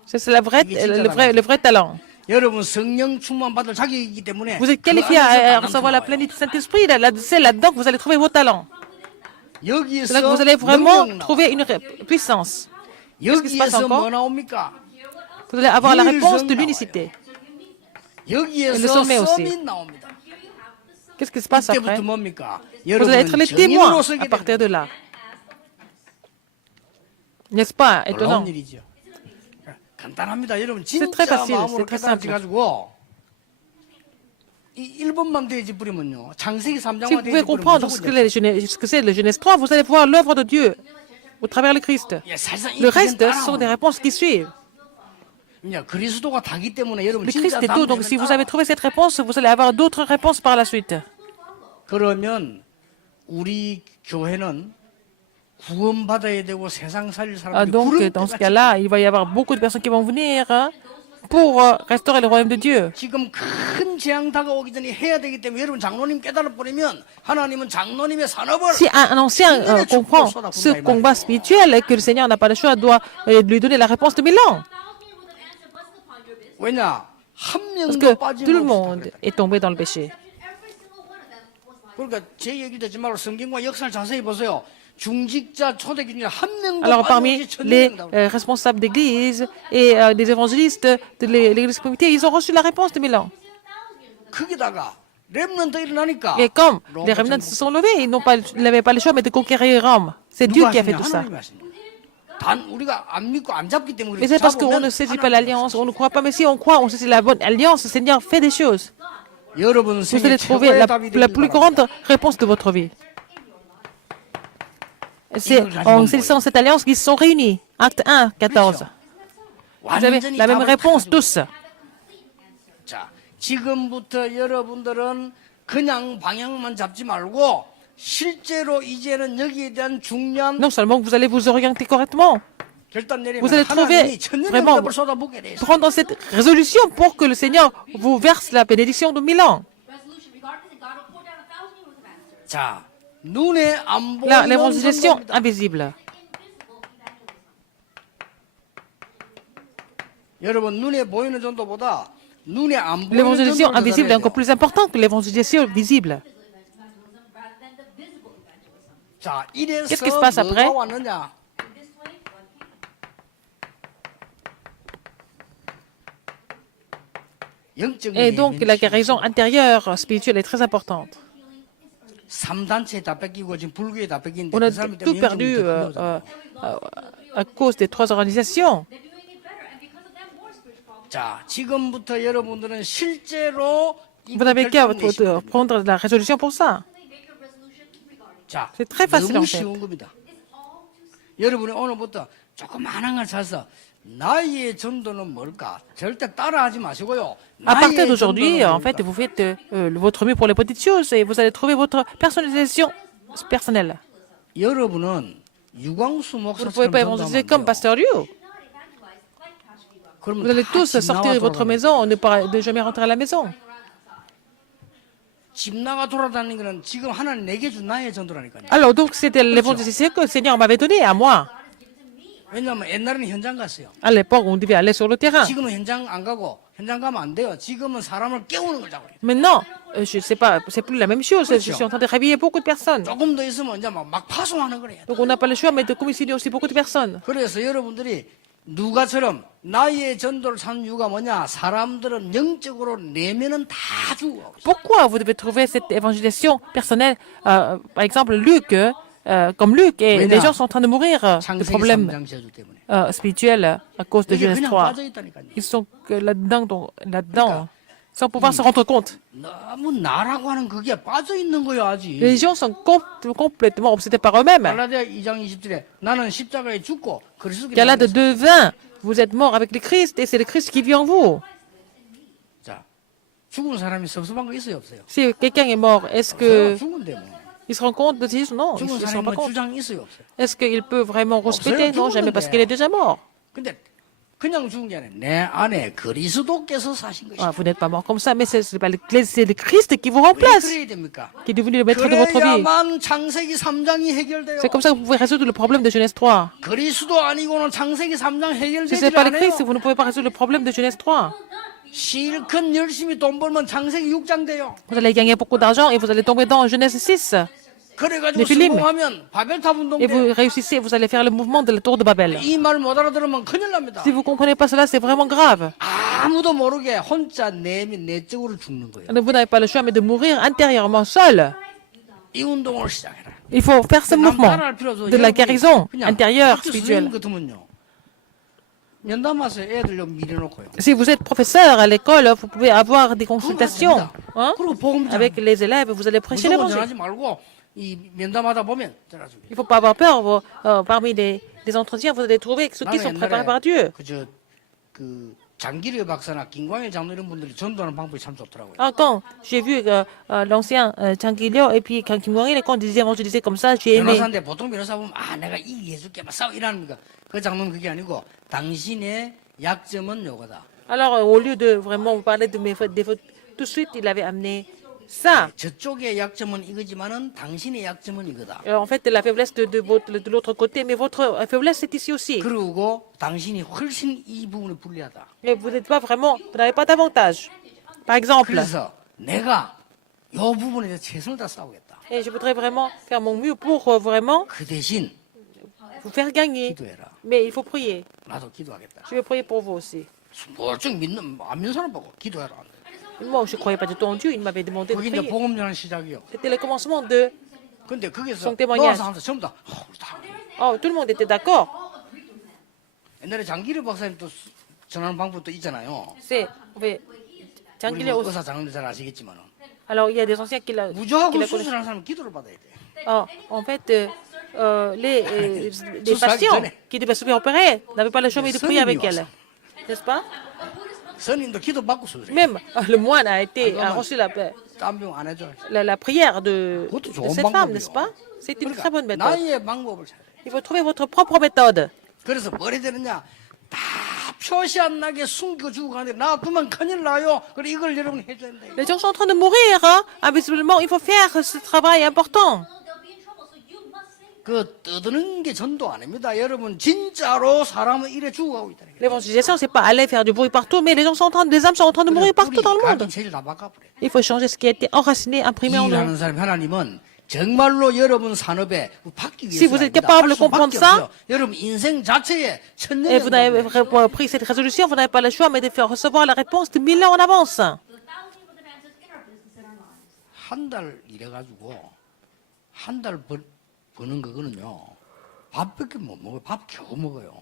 C'est le vrai talent. 여러분 성령 충만 받을 자격이기 때문에 Vous êtes 그 qualifié 안에서 à 달란트 recevoir la 나와요. plénitude du Saint-Esprit. C'est là-dedans que vous allez trouver vos talents. C'est là 여기에서 que vous allez vraiment 능력 나와요. trouver une puissance. Qu'est-ce qui se passe 여기에서 encore? 뭐 나옵니까? Vous allez avoir la L'unité réponse de 나와요. l'unicité. Et le 여기에서 sommet aussi. 서밋 나옵니다. Qu'est-ce qui se passe après? 이때부터 뭡니까? Vous allez être 여러분은 les témoins 증인으로 à 서게 partir 됩니다. de là. N'est-ce pas étonnant? 놀라운 일이죠. 간단합니다. 여러분 C'est très 진짜 facile, 마음으로 c'est très simple. 깨달아가지고 이 1번만 돼지 뿌리면요. 창세기 Si 3장만 vous pouvez 돼지 comprendre ce que c'est le Genèse 3, vous allez voir l'œuvre de Dieu au travers le Christ. Le reste, ce sont des réponses qui suivent. 그리스도가 다기 때문에 여러분 Le 진짜 Christ est tout, donc si vous avez trouvé cette réponse, vous allez avoir d'autres réponses par la suite. 그러면 우리 교회는 구원받아야 되고 세상 살릴 사람들이 Donc, 구름 dans ce 같이 cas-là, il va y avoir beaucoup de personnes qui vont venir pour restaurer le royaume de Dieu. 지금 큰 재앙 다가오기 전에 해야 되기 때문에 여러분 장로님 깨달아 버리면 하나님은 장로님의 산업을 Si un ancien comprend ce combat spirituel et que le Seigneur n'a pas le choix, doit lui donner la réponse de 1000 ans. 왜냐 한 Parce 명도 que tout le 빠짐없이 monde est tombé dans le péché. 그러니까 제 얘기 듣지 말고 성경과 역사를 자세히 보세요. 중직자 초대교인 한 명도 Alors, parmi 빠짐없이 les 천년이다. responsables d'église et des évangélistes de l'église communauté, ils ont reçu la réponse de 1000 ans. 거기다가 렘넌트 일어나니까 Et comme les 로마 remnants se sont levés, ils n'avaient pas le choix mais de conquérir Rome. C'est Dieu 누가 qui a fait 하시냐? tout ça. 하나님이 하십니다. 단 우리가 안 믿고 안 잡기 때문에 Mais c'est parce qu'on ne saisit pas l'alliance, on ne croit pas. Mais si on croit, on saisit la bonne alliance, le Seigneur fait des choses. 여러분 Vous 생애 allez trouver 최고의 la 답이 plus 되길 바랍니다. grande réponse de votre vie. C'est en saisissant cette alliance qu'ils se sont réunis. Acte 1, 14. Vous avez 완전히 la même 답을 réponse 찾아주고. tous. 자, 지금부터 여러분들은 그냥 방향만 잡지 말고 실제로 이제는 여기에 대한 중요한 Non seulement vous allez vous orienter correctement, 결단 내리면 vous allez trouver 하나님이 천년 vraiment 응답을 쏟아붓게 돼 있어요. prendre cette résolution pour que le Seigneur vous verse la bénédiction de 1000 ans. 자, 눈에 안 Là, 보이는 l'évangélisation 선도입니다. invisible. 여러분 눈에 보이는 전도보다 눈에 안 보이는 L'évangélisation 전도를 invisible est 전해야 encore 돼요. plus importante que l'évangélisation visible. 자, 이래서 Qu'est-ce qui se passe après? 뭐가 왔느냐? 영적인 Et donc, la 예민치. guérison intérieure spirituelle est très importante. 3단체에 다 뺏기고 지금 불교에 다 뺏기는데 On a 그 사람들 tout 때문에 perdu 영적인 더 필요하잖아요. à cause des trois organisations. 자, 지금부터 여러분들은 실제로 Vous n'avez qu'à 결단 내시면 됩니다. prendre la résolution pour ça. 자, C'est très facile, 너무 en fait. 쉬운 겁니다. 여러분이 오늘부터 조그마한 걸 찾아서 나의 전도는 뭘까? 절대 따라하지 마시고요. À partir 나의 d'aujourd'hui, 전도는 en fait, 뭘까? vous faites votre mieux pour les petites choses et vous allez trouver votre personnalisation personnelle. 여러분은 유광수 Vous ne pouvez 목사처럼 pas 전도하면 évangéliser 안 comme 돼요. Pasteur Liu. 그러면 Vous allez 다 tous 집 sortir de 나가 votre 돌아다니는 maison, ne jamais rentrer à la maison. 집 나가 돌아다니는 거는 지금 하나님 내게 준 나의 전도라니까요. Alors, donc, c'était l'évangélisation que le Seigneur m'avait donné à moi. 왜냐하면 옛날에는 현장 갔어요. À l'époque, on devait aller sur le terrain. 지금은 현장 안 가고 현장 가면 안 돼요. 지금은 사람을 깨우는 걸 잡아요. Maintenant, je sais pas, c'est plus la même chose. Je suis en train de réveiller beaucoup de personnes. 조금 더 있으면 이제 막 파송하는 거래요. Donc, on n'a pas le choix, mais de commissionner aussi beaucoup de personnes. 그래서 여러분들이 누가처럼 나의 전도를 찾는 이유가 뭐냐? 사람들은 영적으로 내면은 다 죽어. Pourquoi vous devez trouver cette évangélisation personnelle par exemple, Luc, comme Luc, et les gens sont en train de mourir de 창세기 problèmes 3장 제주 때문에. spirituels à cause de 이게 Genèse 그냥 3. 빠져 있다니까요. Ils sont que là-dedans, sans pouvoir se rendre compte. 너무 나라고 하는 그게 빠져 있는 거야 아직. Les gens sont complètement obsédés par eux-mêmes. 갈라디아 2장 20절에 나는 십자가에 죽고 그리스도께 Galate 2:20, vous êtes morts avec le Christ et c'est le Christ qui vit en vous. 자, 죽은 사람이 섭섭한 거 있어요 없어요? Si quelqu'un est mort, est-ce que 죽은데 뭐. il se rend compte de ça? Non, il 죽은 ne se rend 사람이 pas 뭐 compte. 주장 있어요 없어요? Est-ce qu'il peut vraiment respecter? Non, jamais, parce qu'il est déjà mort. 근데 그냥 죽은 게 아니라 내 안에 그리스도께서 사신 것이다. Ah, vous n'êtes pas mort comme ça, mais c'est le Christ qui vous 왜 remplace, 그래야 됩니까? qui est devenu le maître de votre vie. 그래야만 창세기 3장이 해결돼요. C'est comme ça que vous pouvez résoudre le problème de Genèse 3. 그리스도 아니고는 창세기 3장 Si 해결되지 ce n'est pas le 않아요. Christ, vous ne pouvez pas résoudre le problème de Genèse 3. 실컷 열심히 돈 벌면 창세기 6장 돼요. Vous allez gagner beaucoup d'argent et vous allez tomber dans Genèse 6. 그래가지고 Les Philippines. 성공하면 바벨탑 운동 Et 돼. vous réussissez, vous allez faire le mouvement de la tour de Babel. 이 말 못 알아들으면 큰일 납니다. Si vous ne comprenez pas cela, c'est vraiment grave. 아무도 모르게 혼자 내적으로 죽는 거예요. Vous n'avez pas le choix, mais de mourir intérieurement seul. 이 운동을 시작해라. Il faut faire ce mouvement de la guérison intérieure spirituelle. 같으면요. 면담 와서 애들 좀 밀어놓고요. Si vous êtes professeur à l'école, vous pouvez avoir des consultations hein, 그리고 복음 avec les élèves, vous allez prêcher 무조건 l'évangile. 전하지 말고 이 면담하다 보면 전하죠. Il ne faut pas avoir peur. Parmi les entretiens, vous allez trouver ceux qui sont préparés par Dieu. 그 장기려 박사나 김광일 장로 이런 분들이 전도하는 방법이 참 좋더라고요. Alors, quand j'ai vu l'ancien Changuilio et puis quand Kim Jong-il, quand ils évangélisaient comme ça, j'ai aimé. 변호사인데 보통 변호사 보면 내가 이기해줄게 막 싸워 이러는 거. 그 장로는 그게 아니고 당신의 약점은 요거다. Alors, au lieu de vraiment vous parler de mes fautes, tout de suite, il avait amené ça. 저쪽의 약점은 이거지만은 당신의 약점은 이거다. En fait, la faiblesse de l'autre côté, mais votre faiblesse, c'est ici aussi. 그리고 당신이 훨씬 이 부분에 불리하다. Mais vous n'êtes pas vraiment, vous n'avez pas d'avantage. Par exemple, 그래서 내가 이 부분에 대해서 최선을 다 싸우겠다. et je voudrais vraiment faire mon mieux pour vraiment 그 대신 vous faire gagner. 기도해라. Mais il faut prier. 나도 기도하겠다. Je vais prier pour vous aussi. 멀쩡 안 믿는 사람 보고 기도해라. Moi, je ne croyais pas du tout en Dieu. Il m'avait demandé de 그게 이제 prier. 복음 전하는 시작이요. C'était le commencement de... 근데 거기서 Son témoignage. 나와서 하면서 전부 다 Oh, tout le monde était d'accord. 옛날에 장기려 박사님 또 전하는 방법도 있잖아요. C'est... oui. 우리 Changuilio 뭐 aussi. 의사 장로들 잘 아시겠지만 Alors, il y a des anciens qui la 무조건 connaissent. 수술하는 사람은 기도를 받아야 돼. En fait, les patients qui devaient se faire opérer n'avaient pas le choix mais de prier avec elle. N'est-ce pas? 선임도 기도 받고 수술해. Même le moine a reçu 땀병 안 해줘. la prière de 그것도 좋은 cette femme, 방법이요. n'est-ce pas? C'est une très 그러니까 bonne méthode. 나의 방법을 찾아야 돼. Il faut trouver votre propre méthode. 그래서 뭐래 되느냐? 다 표시 안 나게 숨기고 주고 가는데 놔두면 큰일 나요. 그래 이걸 여러분 해줘야 된다. Les gens sont en train de mourir, hein? Invisiblement, il faut faire ce travail important. 그 떠드는 게 전도 아닙니다. 여러분 진짜로 사람은 이래 죽어가고 있다. L'évangélisation, c'est pas aller faire du bruit partout, mais les âmes sont en train de mourir partout dans le monde. 각이 제일 다 바꿔버려. Il faut changer ce qui a été enraciné, imprimé en nous. 일하는 사람 하나님은 정말로 여러분 산업에 받기 위해서 Si vous êtes capable de comprendre ça, 여러분 인생 자체에 et vous avez pris cette résolution, vous n'avez pas le choix, mais de faire recevoir la réponse de 1000 ans en avance. 한 달 일해가지고 한 달 버는 거거든요. 밥밖에 못 먹어요. 밥 겨우 먹어요.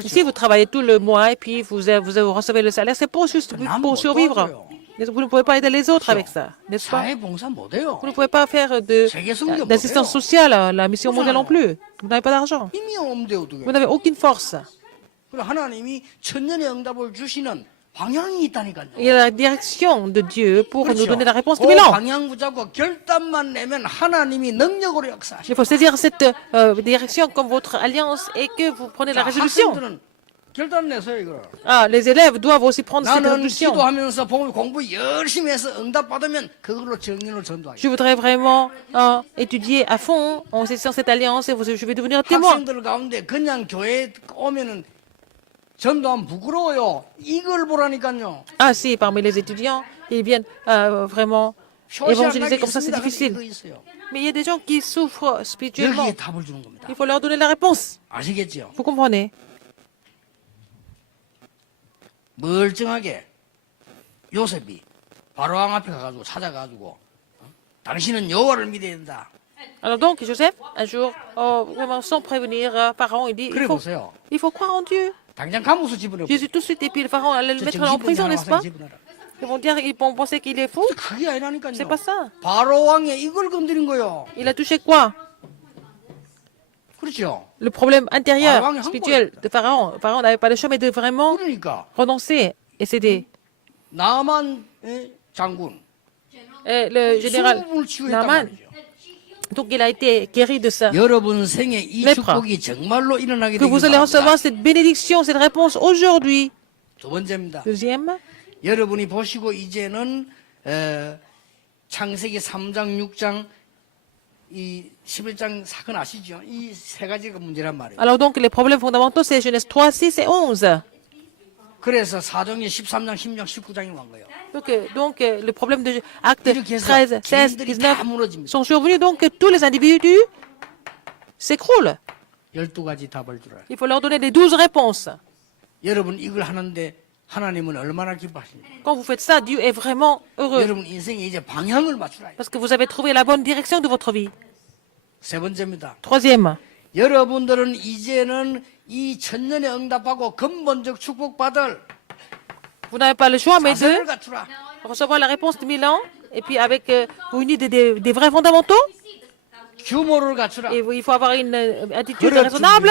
Si vous travaillez tout le mois et puis vous recevez le salaire, c'est pour juste pour survivre. Vous ne pouvez pas aider les autres avec ça, n'est-ce pas? 사회봉사 못해요. Vous ne pouvez pas faire d'assistance sociale, la mission mondiale non plus. Vous n'avez pas d'argent. 힘이 없는데 어떻게? Vous n'avez aucune force. 그래 하나님이 천년의 응답을 주시는 방향이 있다니까요. Il y a la direction de Dieu pour nous donner la réponse de 그 1000 ans. 방향 붙잡고 결단만 내면 하나님이 능력으로 역사하시죠. Il faut saisir cette direction comme votre alliance et que vous prenez la résolution. 학생들은 결단 내세요 이걸. Ah, les élèves doivent aussi prendre cette 나는 résolution. 기도하면서 공부 열심히 해서 응답 받으면 그걸로 정인을 전도하겠다. Je voudrais vraiment étudier à fond en saisissant cette alliance et je vais devenir témoin. 학생들 가운데 그냥 교회 오면은 전도하면 부끄러워요. 이걸 보라니까요. Ah si, parmi les étudiants, ils viennent vraiment évangéliser comme ça, c'est difficile. 이거 있어요. Mais il y a des gens qui souffrent spirituellement. 여기에 답을 주는 겁니다. Il faut leur donner la réponse. 아시겠죠? Vous comprenez? 멀쩡하게 요셉이 바로왕 앞에 가가지고 찾아가지고 당신은 여호와를 믿어야 된다. Alors donc, Joseph, un jour, vraiment sans prévenir Pharaon, il dit, 그래 보세요. il faut croire en Dieu. 당장 감옥수 집어넣고 Jésus tout de suite, et puis le Pharaon allait le mettre en prison, n'est-ce pas? Ils vont dire, ils vont penser qu'il est fou. 그게 아니라니까요. C'est pas ça. 바로왕의 이걸 건드린 거요. Il a touché quoi? 그렇죠. Le problème intérieur, Pharaon, spirituel de Pharaon. Pharaon n'avait pas le choix, mais de vraiment 그러니까 renoncer et céder. 나만 장군 Et le général 수분을 치유했단 Naaman, 말이죠. donc il a été guéri de ça. 여러분 생에 이 Lèpre. 축복이 정말로 일어나게 Que 되길 vous allez recevoir 바랍니다. cette bénédiction, cette réponse aujourd'hui. 두 번째입니다. Deuxième, 여러분이 보시고 이제는 창세기 3장, 6장, 이 11장 사건 아시죠? 이 세 가지가 문제란 말이에요. alors donc les problèmes fondamentaux, c'est Genèse 3, 6 et 11. 그래서 사도행전 13장, 16장, 19장이 온 거예요. Donc, le problème de actes 이렇게 해서 13, 16, 개인들이 19 다 무너집니다. sont survenus, donc tous les individus s'écroulent. 12가지 답을 주라. Il faut leur donner les 12 réponses. 여러분 이걸 하는데 하나님은 얼마나 기뻐하십니까? Quand vous faites ça, Dieu est vraiment heureux 여러분 인생에 이제 방향을 맞추라. parce que vous avez trouvé la bonne direction de votre vie. 세 번째입니다. Troisième, 여러분들은 이제는 이 천년의 응답하고 근본적 축복받을 vous n'avez pas le choix, mais de 자세를 갖추라. recevoir la réponse de 1000 ans et puis avec vous unissez des vrais fondamentaux 규모를 갖추라. et il faut avoir une attitude 그렇지. raisonnable,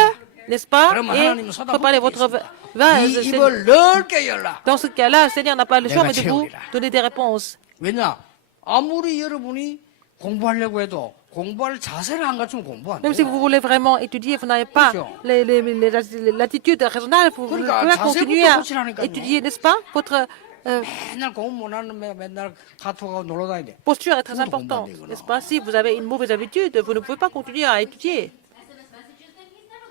n'est-ce pas? 그러면 Et 하나님은 쏟아붓게 préparez 돼 votre 있습니다. vase. 이 입을 넓게 열라. Dans ce cas-là, le Seigneur n'a pas le choix, mais de vous 채우리라. donner des réponses. 왜냐? 아무리 여러분이 공부하려고 해도 공부할 자세를 안 갖추면 공부 안 Même si 돼요. vous voulez vraiment étudier, vous n'avez pas l'attitude raisonnable, vous ne pouvez 그러니까 pas continuer à 자세부터 고치라니까요. étudier, n'est-ce pas? Votre 맨날 공부 못하는 맨날 카톡하고 놀러 다니야 돼. posture est très 그것도 importante, 공부한대, n'est-ce pas? Si vous avez une mauvaise habitude, vous ne pouvez pas continuer à étudier.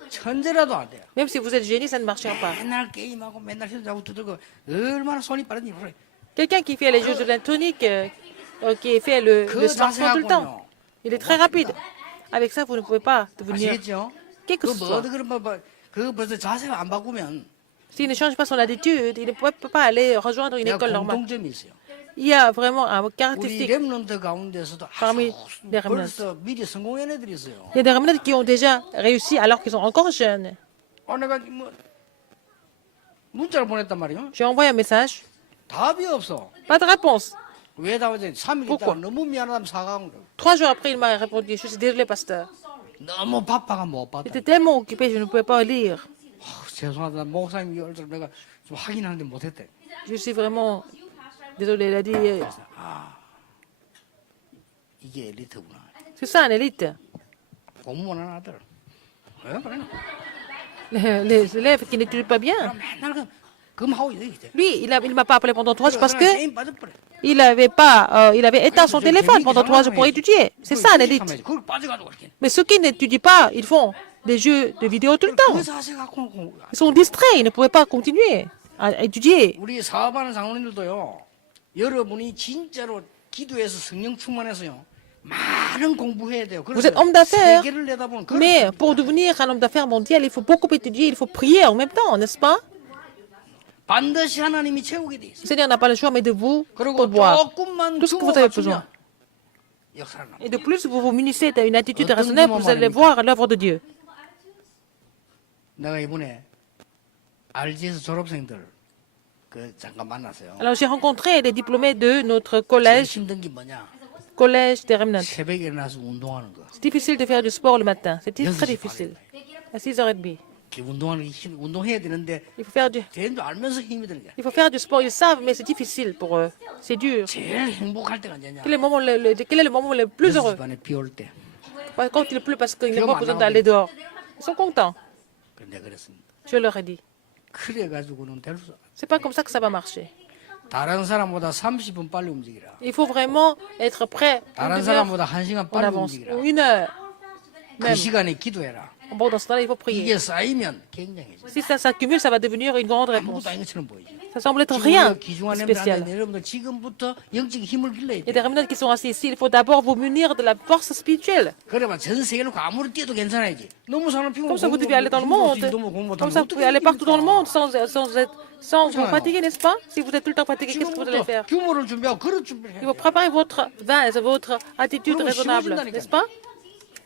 천재라도 안 돼요. Même si vous êtes génie, ça ne marchera pas. 맨날 게임하고 맨날 휴대하고 두들고 얼마나 손이 빠른지 몰라요. Quelqu'un qui fait les jeux électroniques, qui fait le smartphone tout le temps, il est très rapide. Avec ça, vous ne pouvez pas devenir 아시겠죠? quel que 그 ce soit. 뭐든 그런 그 벌써 자세가 안 바꾸면 S'il ne change pas son attitude, il ne peut pas aller rejoindre une 내가 école normale. 공통점이 있어요. Il y a vraiment un 우리 caractéristique. 렘넌트 가운데서도 Parmi 아주 les remnants. 벌써 미리 성공한 애들이 있어요. Il y a des remnants qui ont déjà réussi alors qu'ils sont encore jeunes. 내가 뭐 문자를 보냈단 말이에요. J'ai envoyé un message, 답이 없어. pas de réponse. 왜 답하지? 3일 있다가 Pourquoi? 너무 미안하다면 사과한 거예요. 3 jours après, il m'a répondu, je suis désolé, pasteur. 너무 바빠가 못 봤다. J'étais tellement occupé, je ne pouvais pas lire. 죄송하다. 목사님 열들 내가 좀 확인하는데 못했대. Je suis vraiment désolé. Il a dit, 이게 엘리트구나. c'est ça, un élite. 공부 못하는 아들. 왜 그래? Les élèves qui n'étudient pas bien. 맨날 금하고 이래. Lui, il ne m'a pas appelé pendant 3 jours parce que 게임 빠져버려. il avait éteint son téléphone pendant 3 jours pour étudier. C'est ça, un élite. 그걸 빠져가지고 이렇게. Mais ceux qui n'étudient pas, ils font des jeux de vidéo tout le temps. 그 자세 갖고 Ils sont distraits, ils ne pouvaient pas continuer à étudier. 우리 사업하는 장로님들도요. 여러분이 진짜로 기도해서 성령 충만해서요. 많은 공부해야 돼요. Vous êtes homme d'affaires, 세계를 내다보는 mais pour devenir un homme d'affaires mondial, il faut beaucoup étudier, il faut prier en même temps, n'est-ce pas? 반드시 하나님이 채우게 돼 Le 있어요. Seigneur n'a pas le choix, mais de vous 그리고 pourvoir 조금만 tout ce que 주고 vous avez 갖추면 besoin. 역사를 나. Et de plus, vous vous munissez d'une attitude raisonnable, vous allez voir l'œuvre de Dieu. 내가 이번에 RGS 졸업생들 잠깐 만났어요. Alors j'ai rencontré les diplômés de notre 제일 collège, 힘든 게 뭐냐? collège des Remnants. 새벽에 일어나서 운동하는 거. C'est difficile de faire du sport le matin, c'est très 6시 difficile. 반에. À 6h30. 운동하는 게 운동해야 되는데 Il faut faire du, 되는 줄 알면서 힘이 드는 게. il faut faire du sport, ils savent, mais c'est difficile pour eux. C'est dur. 제일 행복할 때가 언제냐? Quel est le moment le plus heureux? 6시 반에 비 올 때. Quand il pleut parce qu'ils n'ont pas besoin d'aller dehors. Ils sont contents. 그런데 그랬습니다. Je leur ai dit. 그래가지고는 될 수. C'est pas comme ça que ça va marcher. 다른 사람보다 30분 빨리 움직이라. Il faut vraiment être prêt une 다른 demi-heure 사람보다 1시간 en 빨리 avance, 움직이라. ou 1 heure. 그 Même. 시간에 기도해라. Bon, dans ce temps-là, il faut prier. 이게 쌓이면 굉장해져. Si ça s'accumule, ça va devenir une grande réponse. 아무것도 아닌 것처럼 보이죠. Ça semble être 지금 rien 우리가 기중한 de 냄새 spécial. 나는 여러분들 지금부터 영적 힘을 길러야 Il y a 돼. des remnants qui sont assis ici. Il faut d'abord vous munir de la force spirituelle. 그래봐 전 세계를 아무리 뛰어도 괜찮아야지. 너무 사람 피곤하고 Comme ça, vous devez aller dans le monde. Comme ça, vous pouvez aller partout dans le monde sans vous fatiguer, n'est-ce pas? Si vous êtes tout le temps fatigué, qu'est-ce que vous allez faire? 규모를 준비하고 그릇 준비를 Il 해. faut préparer votre vase, votre attitude 그러면 raisonnable, 쉬워진다니까요. n'est-ce pas?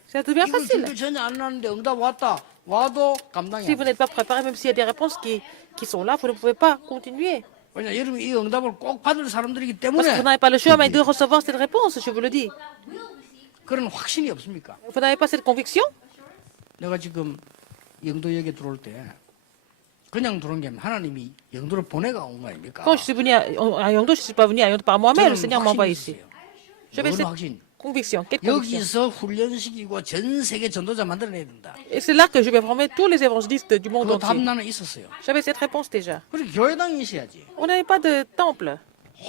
Ça devient 이걸 facile. 준비 전혀 안 하는데 응답 왔다. 와도 감당이 Si 안 vous 돼. n'êtes pas préparé, même s'il y a des réponses qui sont là, vous ne pouvez pas continuer. 왜냐 여러분 이 응답을 꼭 받을 사람들이기 Parce que vous 때문에 n'avez pas le choix, mais de recevoir cette réponse, je vous le dis. 그런 확신이 없습니까? Vous n'avez pas cette conviction? 내가 지금 영도역에 들어올 때 그냥 들어온 게 아니라 하나님이 영도를 보내가 온 거 아닙니까? Quand je suis venu à Yongdo, je ne suis pas venu à Yongdo par moi-même, le Seigneur m'envoie ici. J'avais cette 확신. conviction. Quelle conviction? 여기서 훈련시키고 전 세계 전도자 만들어내야 된다. Et c'est là que je vais former tous les évangélistes du monde 그 entier. 답나는 있었어요. J'avais cette réponse déjà. 그리고 교회당이 있어야지. On n'avait pas de temple.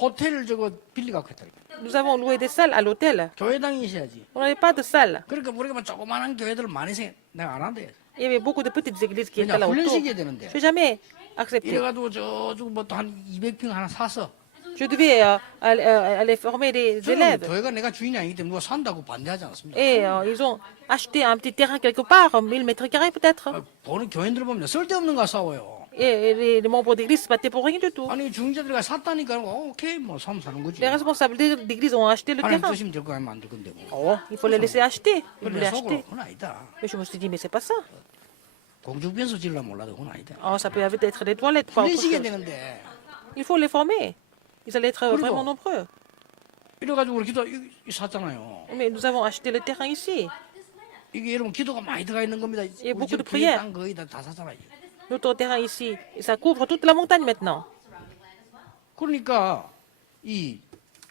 호텔을 저거 빌리갖고 했다. Nous avons loué des salles à l'hôtel. 교회당이 있어야지. On n'avait pas de salle. 그러니까 우리가 뭐 조그마한 교회들 많이 내가 안 한대. Il y avait beaucoup de petites églises qui étaient 왜냐 là autour. 훈련시켜야 되는데. Je n'ai jamais accepté. 이래가지고 저쪽 뭐한 200평 하나 사서 Je devais aller former des 저는 élèves. 교회가 내가 주인이 아니기 때문에 누가 산다고 반대하지 않습니다. Et ils ont acheté un petit terrain quelque part, 1000 mètres carrés peut-être. 보는 교인들 보면 쓸데없는 거 싸워요. Et les membres d'église se battaient pour rien du tout. 아니 중재들가 샀다니까 오케이 뭐 사면 사는 거지. Les responsables d'église ont acheté le 하나님 terrain. 뜻이면 될 거 아니면 안 될 건데 뭐. Oh, il faut les laisser acheter. Ils voulaient 그래 속으로 acheter. 그건 아니다. Mais je me suis dit, mais c'est pas ça. 공중변소 질러 몰라도 그건 아니다. Oh, ça peut être des toilettes, pas autre 훈련시켜야 chose. 되는데 Il faut les former. Ils allaient être vraiment nombreux. 이래가지고 우리 기도 샀잖아요. Mais nous avons acheté le terrain ici. 이게 여러분 기도가 많이 들어가 있는 겁니다. 예, 우리 beaucoup de 집 prières. 땅 거의 다 샀잖아요. Notre terrain ici. Et ça couvre toute la montagne maintenant. 그러니까 이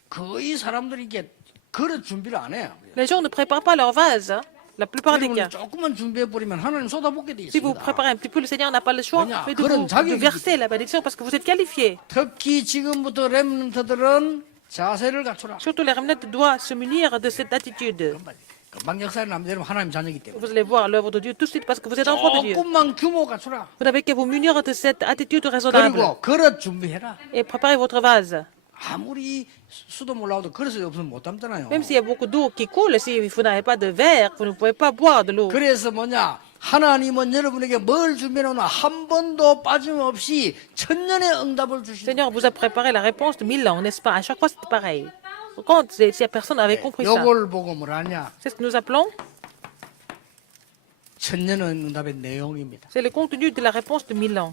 거의 사람들이 이게 그릇 준비를 안 해요. Les gens ne préparent pas leur vase, hein, la plupart des 여러분 cas. 조금만 준비해 버리면 하나님 쏟아붓게 돼 Si vous 있습니다. préparez un petit peu, le Seigneur n'a pas le choix Voilà, mais 그런 de 자격이 verser la bénédiction parce que vous êtes qualifiés. 특히 지금부터 렘넌트들은 자세를 갖추라. Surtout les remnants doivent se munir de cette attitude. 금방 역사에 남는 여러분 하나님 자녀이기 때문에 Vous allez voir l'œuvre de Dieu tout de suite parce que vous êtes enfants de Dieu. 조금만 규모 갖추라. Vous n'avez qu'à vous munir de cette attitude raisonnable 그리고 그릇 준비해라. et préparez votre vase. 아무리 수도 몰라도 그릇이 없으면 못 담잖아요. Même s'il y a beaucoup d'eau qui coule, si vous n'avez pas de verre, vous ne pouvez pas boire de l'eau. 그래서 뭐냐? 하나님은 여러분에게 뭘 준비해놓나 한 번도 빠짐없이 천년의 응답을 Le 주시다. Seigneur vous a préparé la réponse de 1000 ans, n'est-ce pas? À chaque fois, c'est pareil. Quand si la personne avait compris ça, 요걸 보고 뭐라냐? c'est ce que nous appelons, 천년의 응답의 내용입니다. c'est le contenu de la réponse de 1000 ans.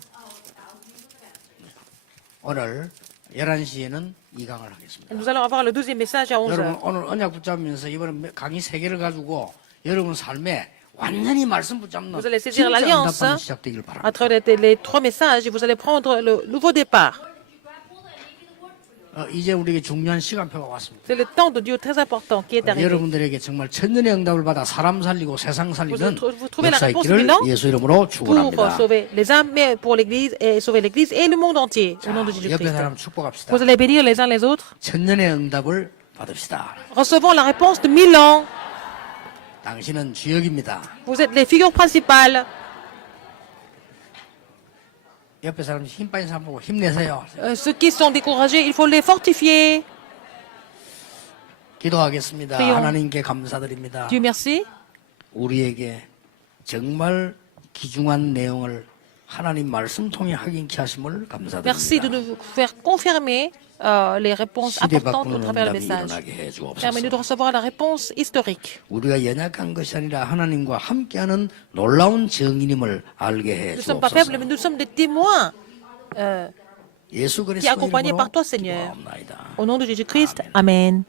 오늘 11시에는 이 강을 하겠습니다. Nous allons avoir le deuxième message à 11 여러분 heures. 오늘 언약 붙잡으면서 이번에 강의 3개를 가지고 여러분 삶에 완전히 말씀 붙잡는 Vous allez saisir 진짜 l'alliance 응답하는 시작되길 à 바랍니다. travers les 3 messages et vous allez prendre le nouveau départ. 이제 우리에게 중요한 시간표가 왔습니다. C'est le temps de Dieu très important qui est arrivé. 여러분들에게 정말 천년의 응답을 받아 사람 살리고 세상 살리는 vous trouvez la 역사 réponse 있기를 maintenant? 예수 이름으로 Pour 축원합니다. sauver les âmes, mais pour l'Église et sauver l'Église et le monde entier au nom de 옆에 Jésus-Christ. 사람 축복합시다. Vous allez bénir les uns les autres. 천년의 응답을 받읍시다. Recevons la réponse de 1000 ans. 당신은 주역입니다. Vous êtes les figures principales. 옆에 사람 힘 빠진 사람 보고 힘내세요. Ceux qui sont découragés, il faut les fortifier. 기도하겠습니다. prions. 하나님께 감사드립니다. Dieu merci. 우리에게 정말 귀중한 내용을 하나님 말씀 통해 확인케 하심을 Merci de 감사드립니다. nous faire confirmer les réponses 시대 importantes au 바꾸는 travers le 응답이 message. 일어나게 해 Permets-nous de 주옵소서. recevoir la réponse historique. 우리가 연약한 것이 아니라 하나님과 함께하는 놀라운 정인임을 알게 해 Nous ne sommes pas faibles, 주옵소서. mais nous sommes des témoins 예수 qui 그리스도 accompagnés 이름으로 par toi, Seigneur. 기도하옵나이다. Au nom de Jésus-Christ, Amen.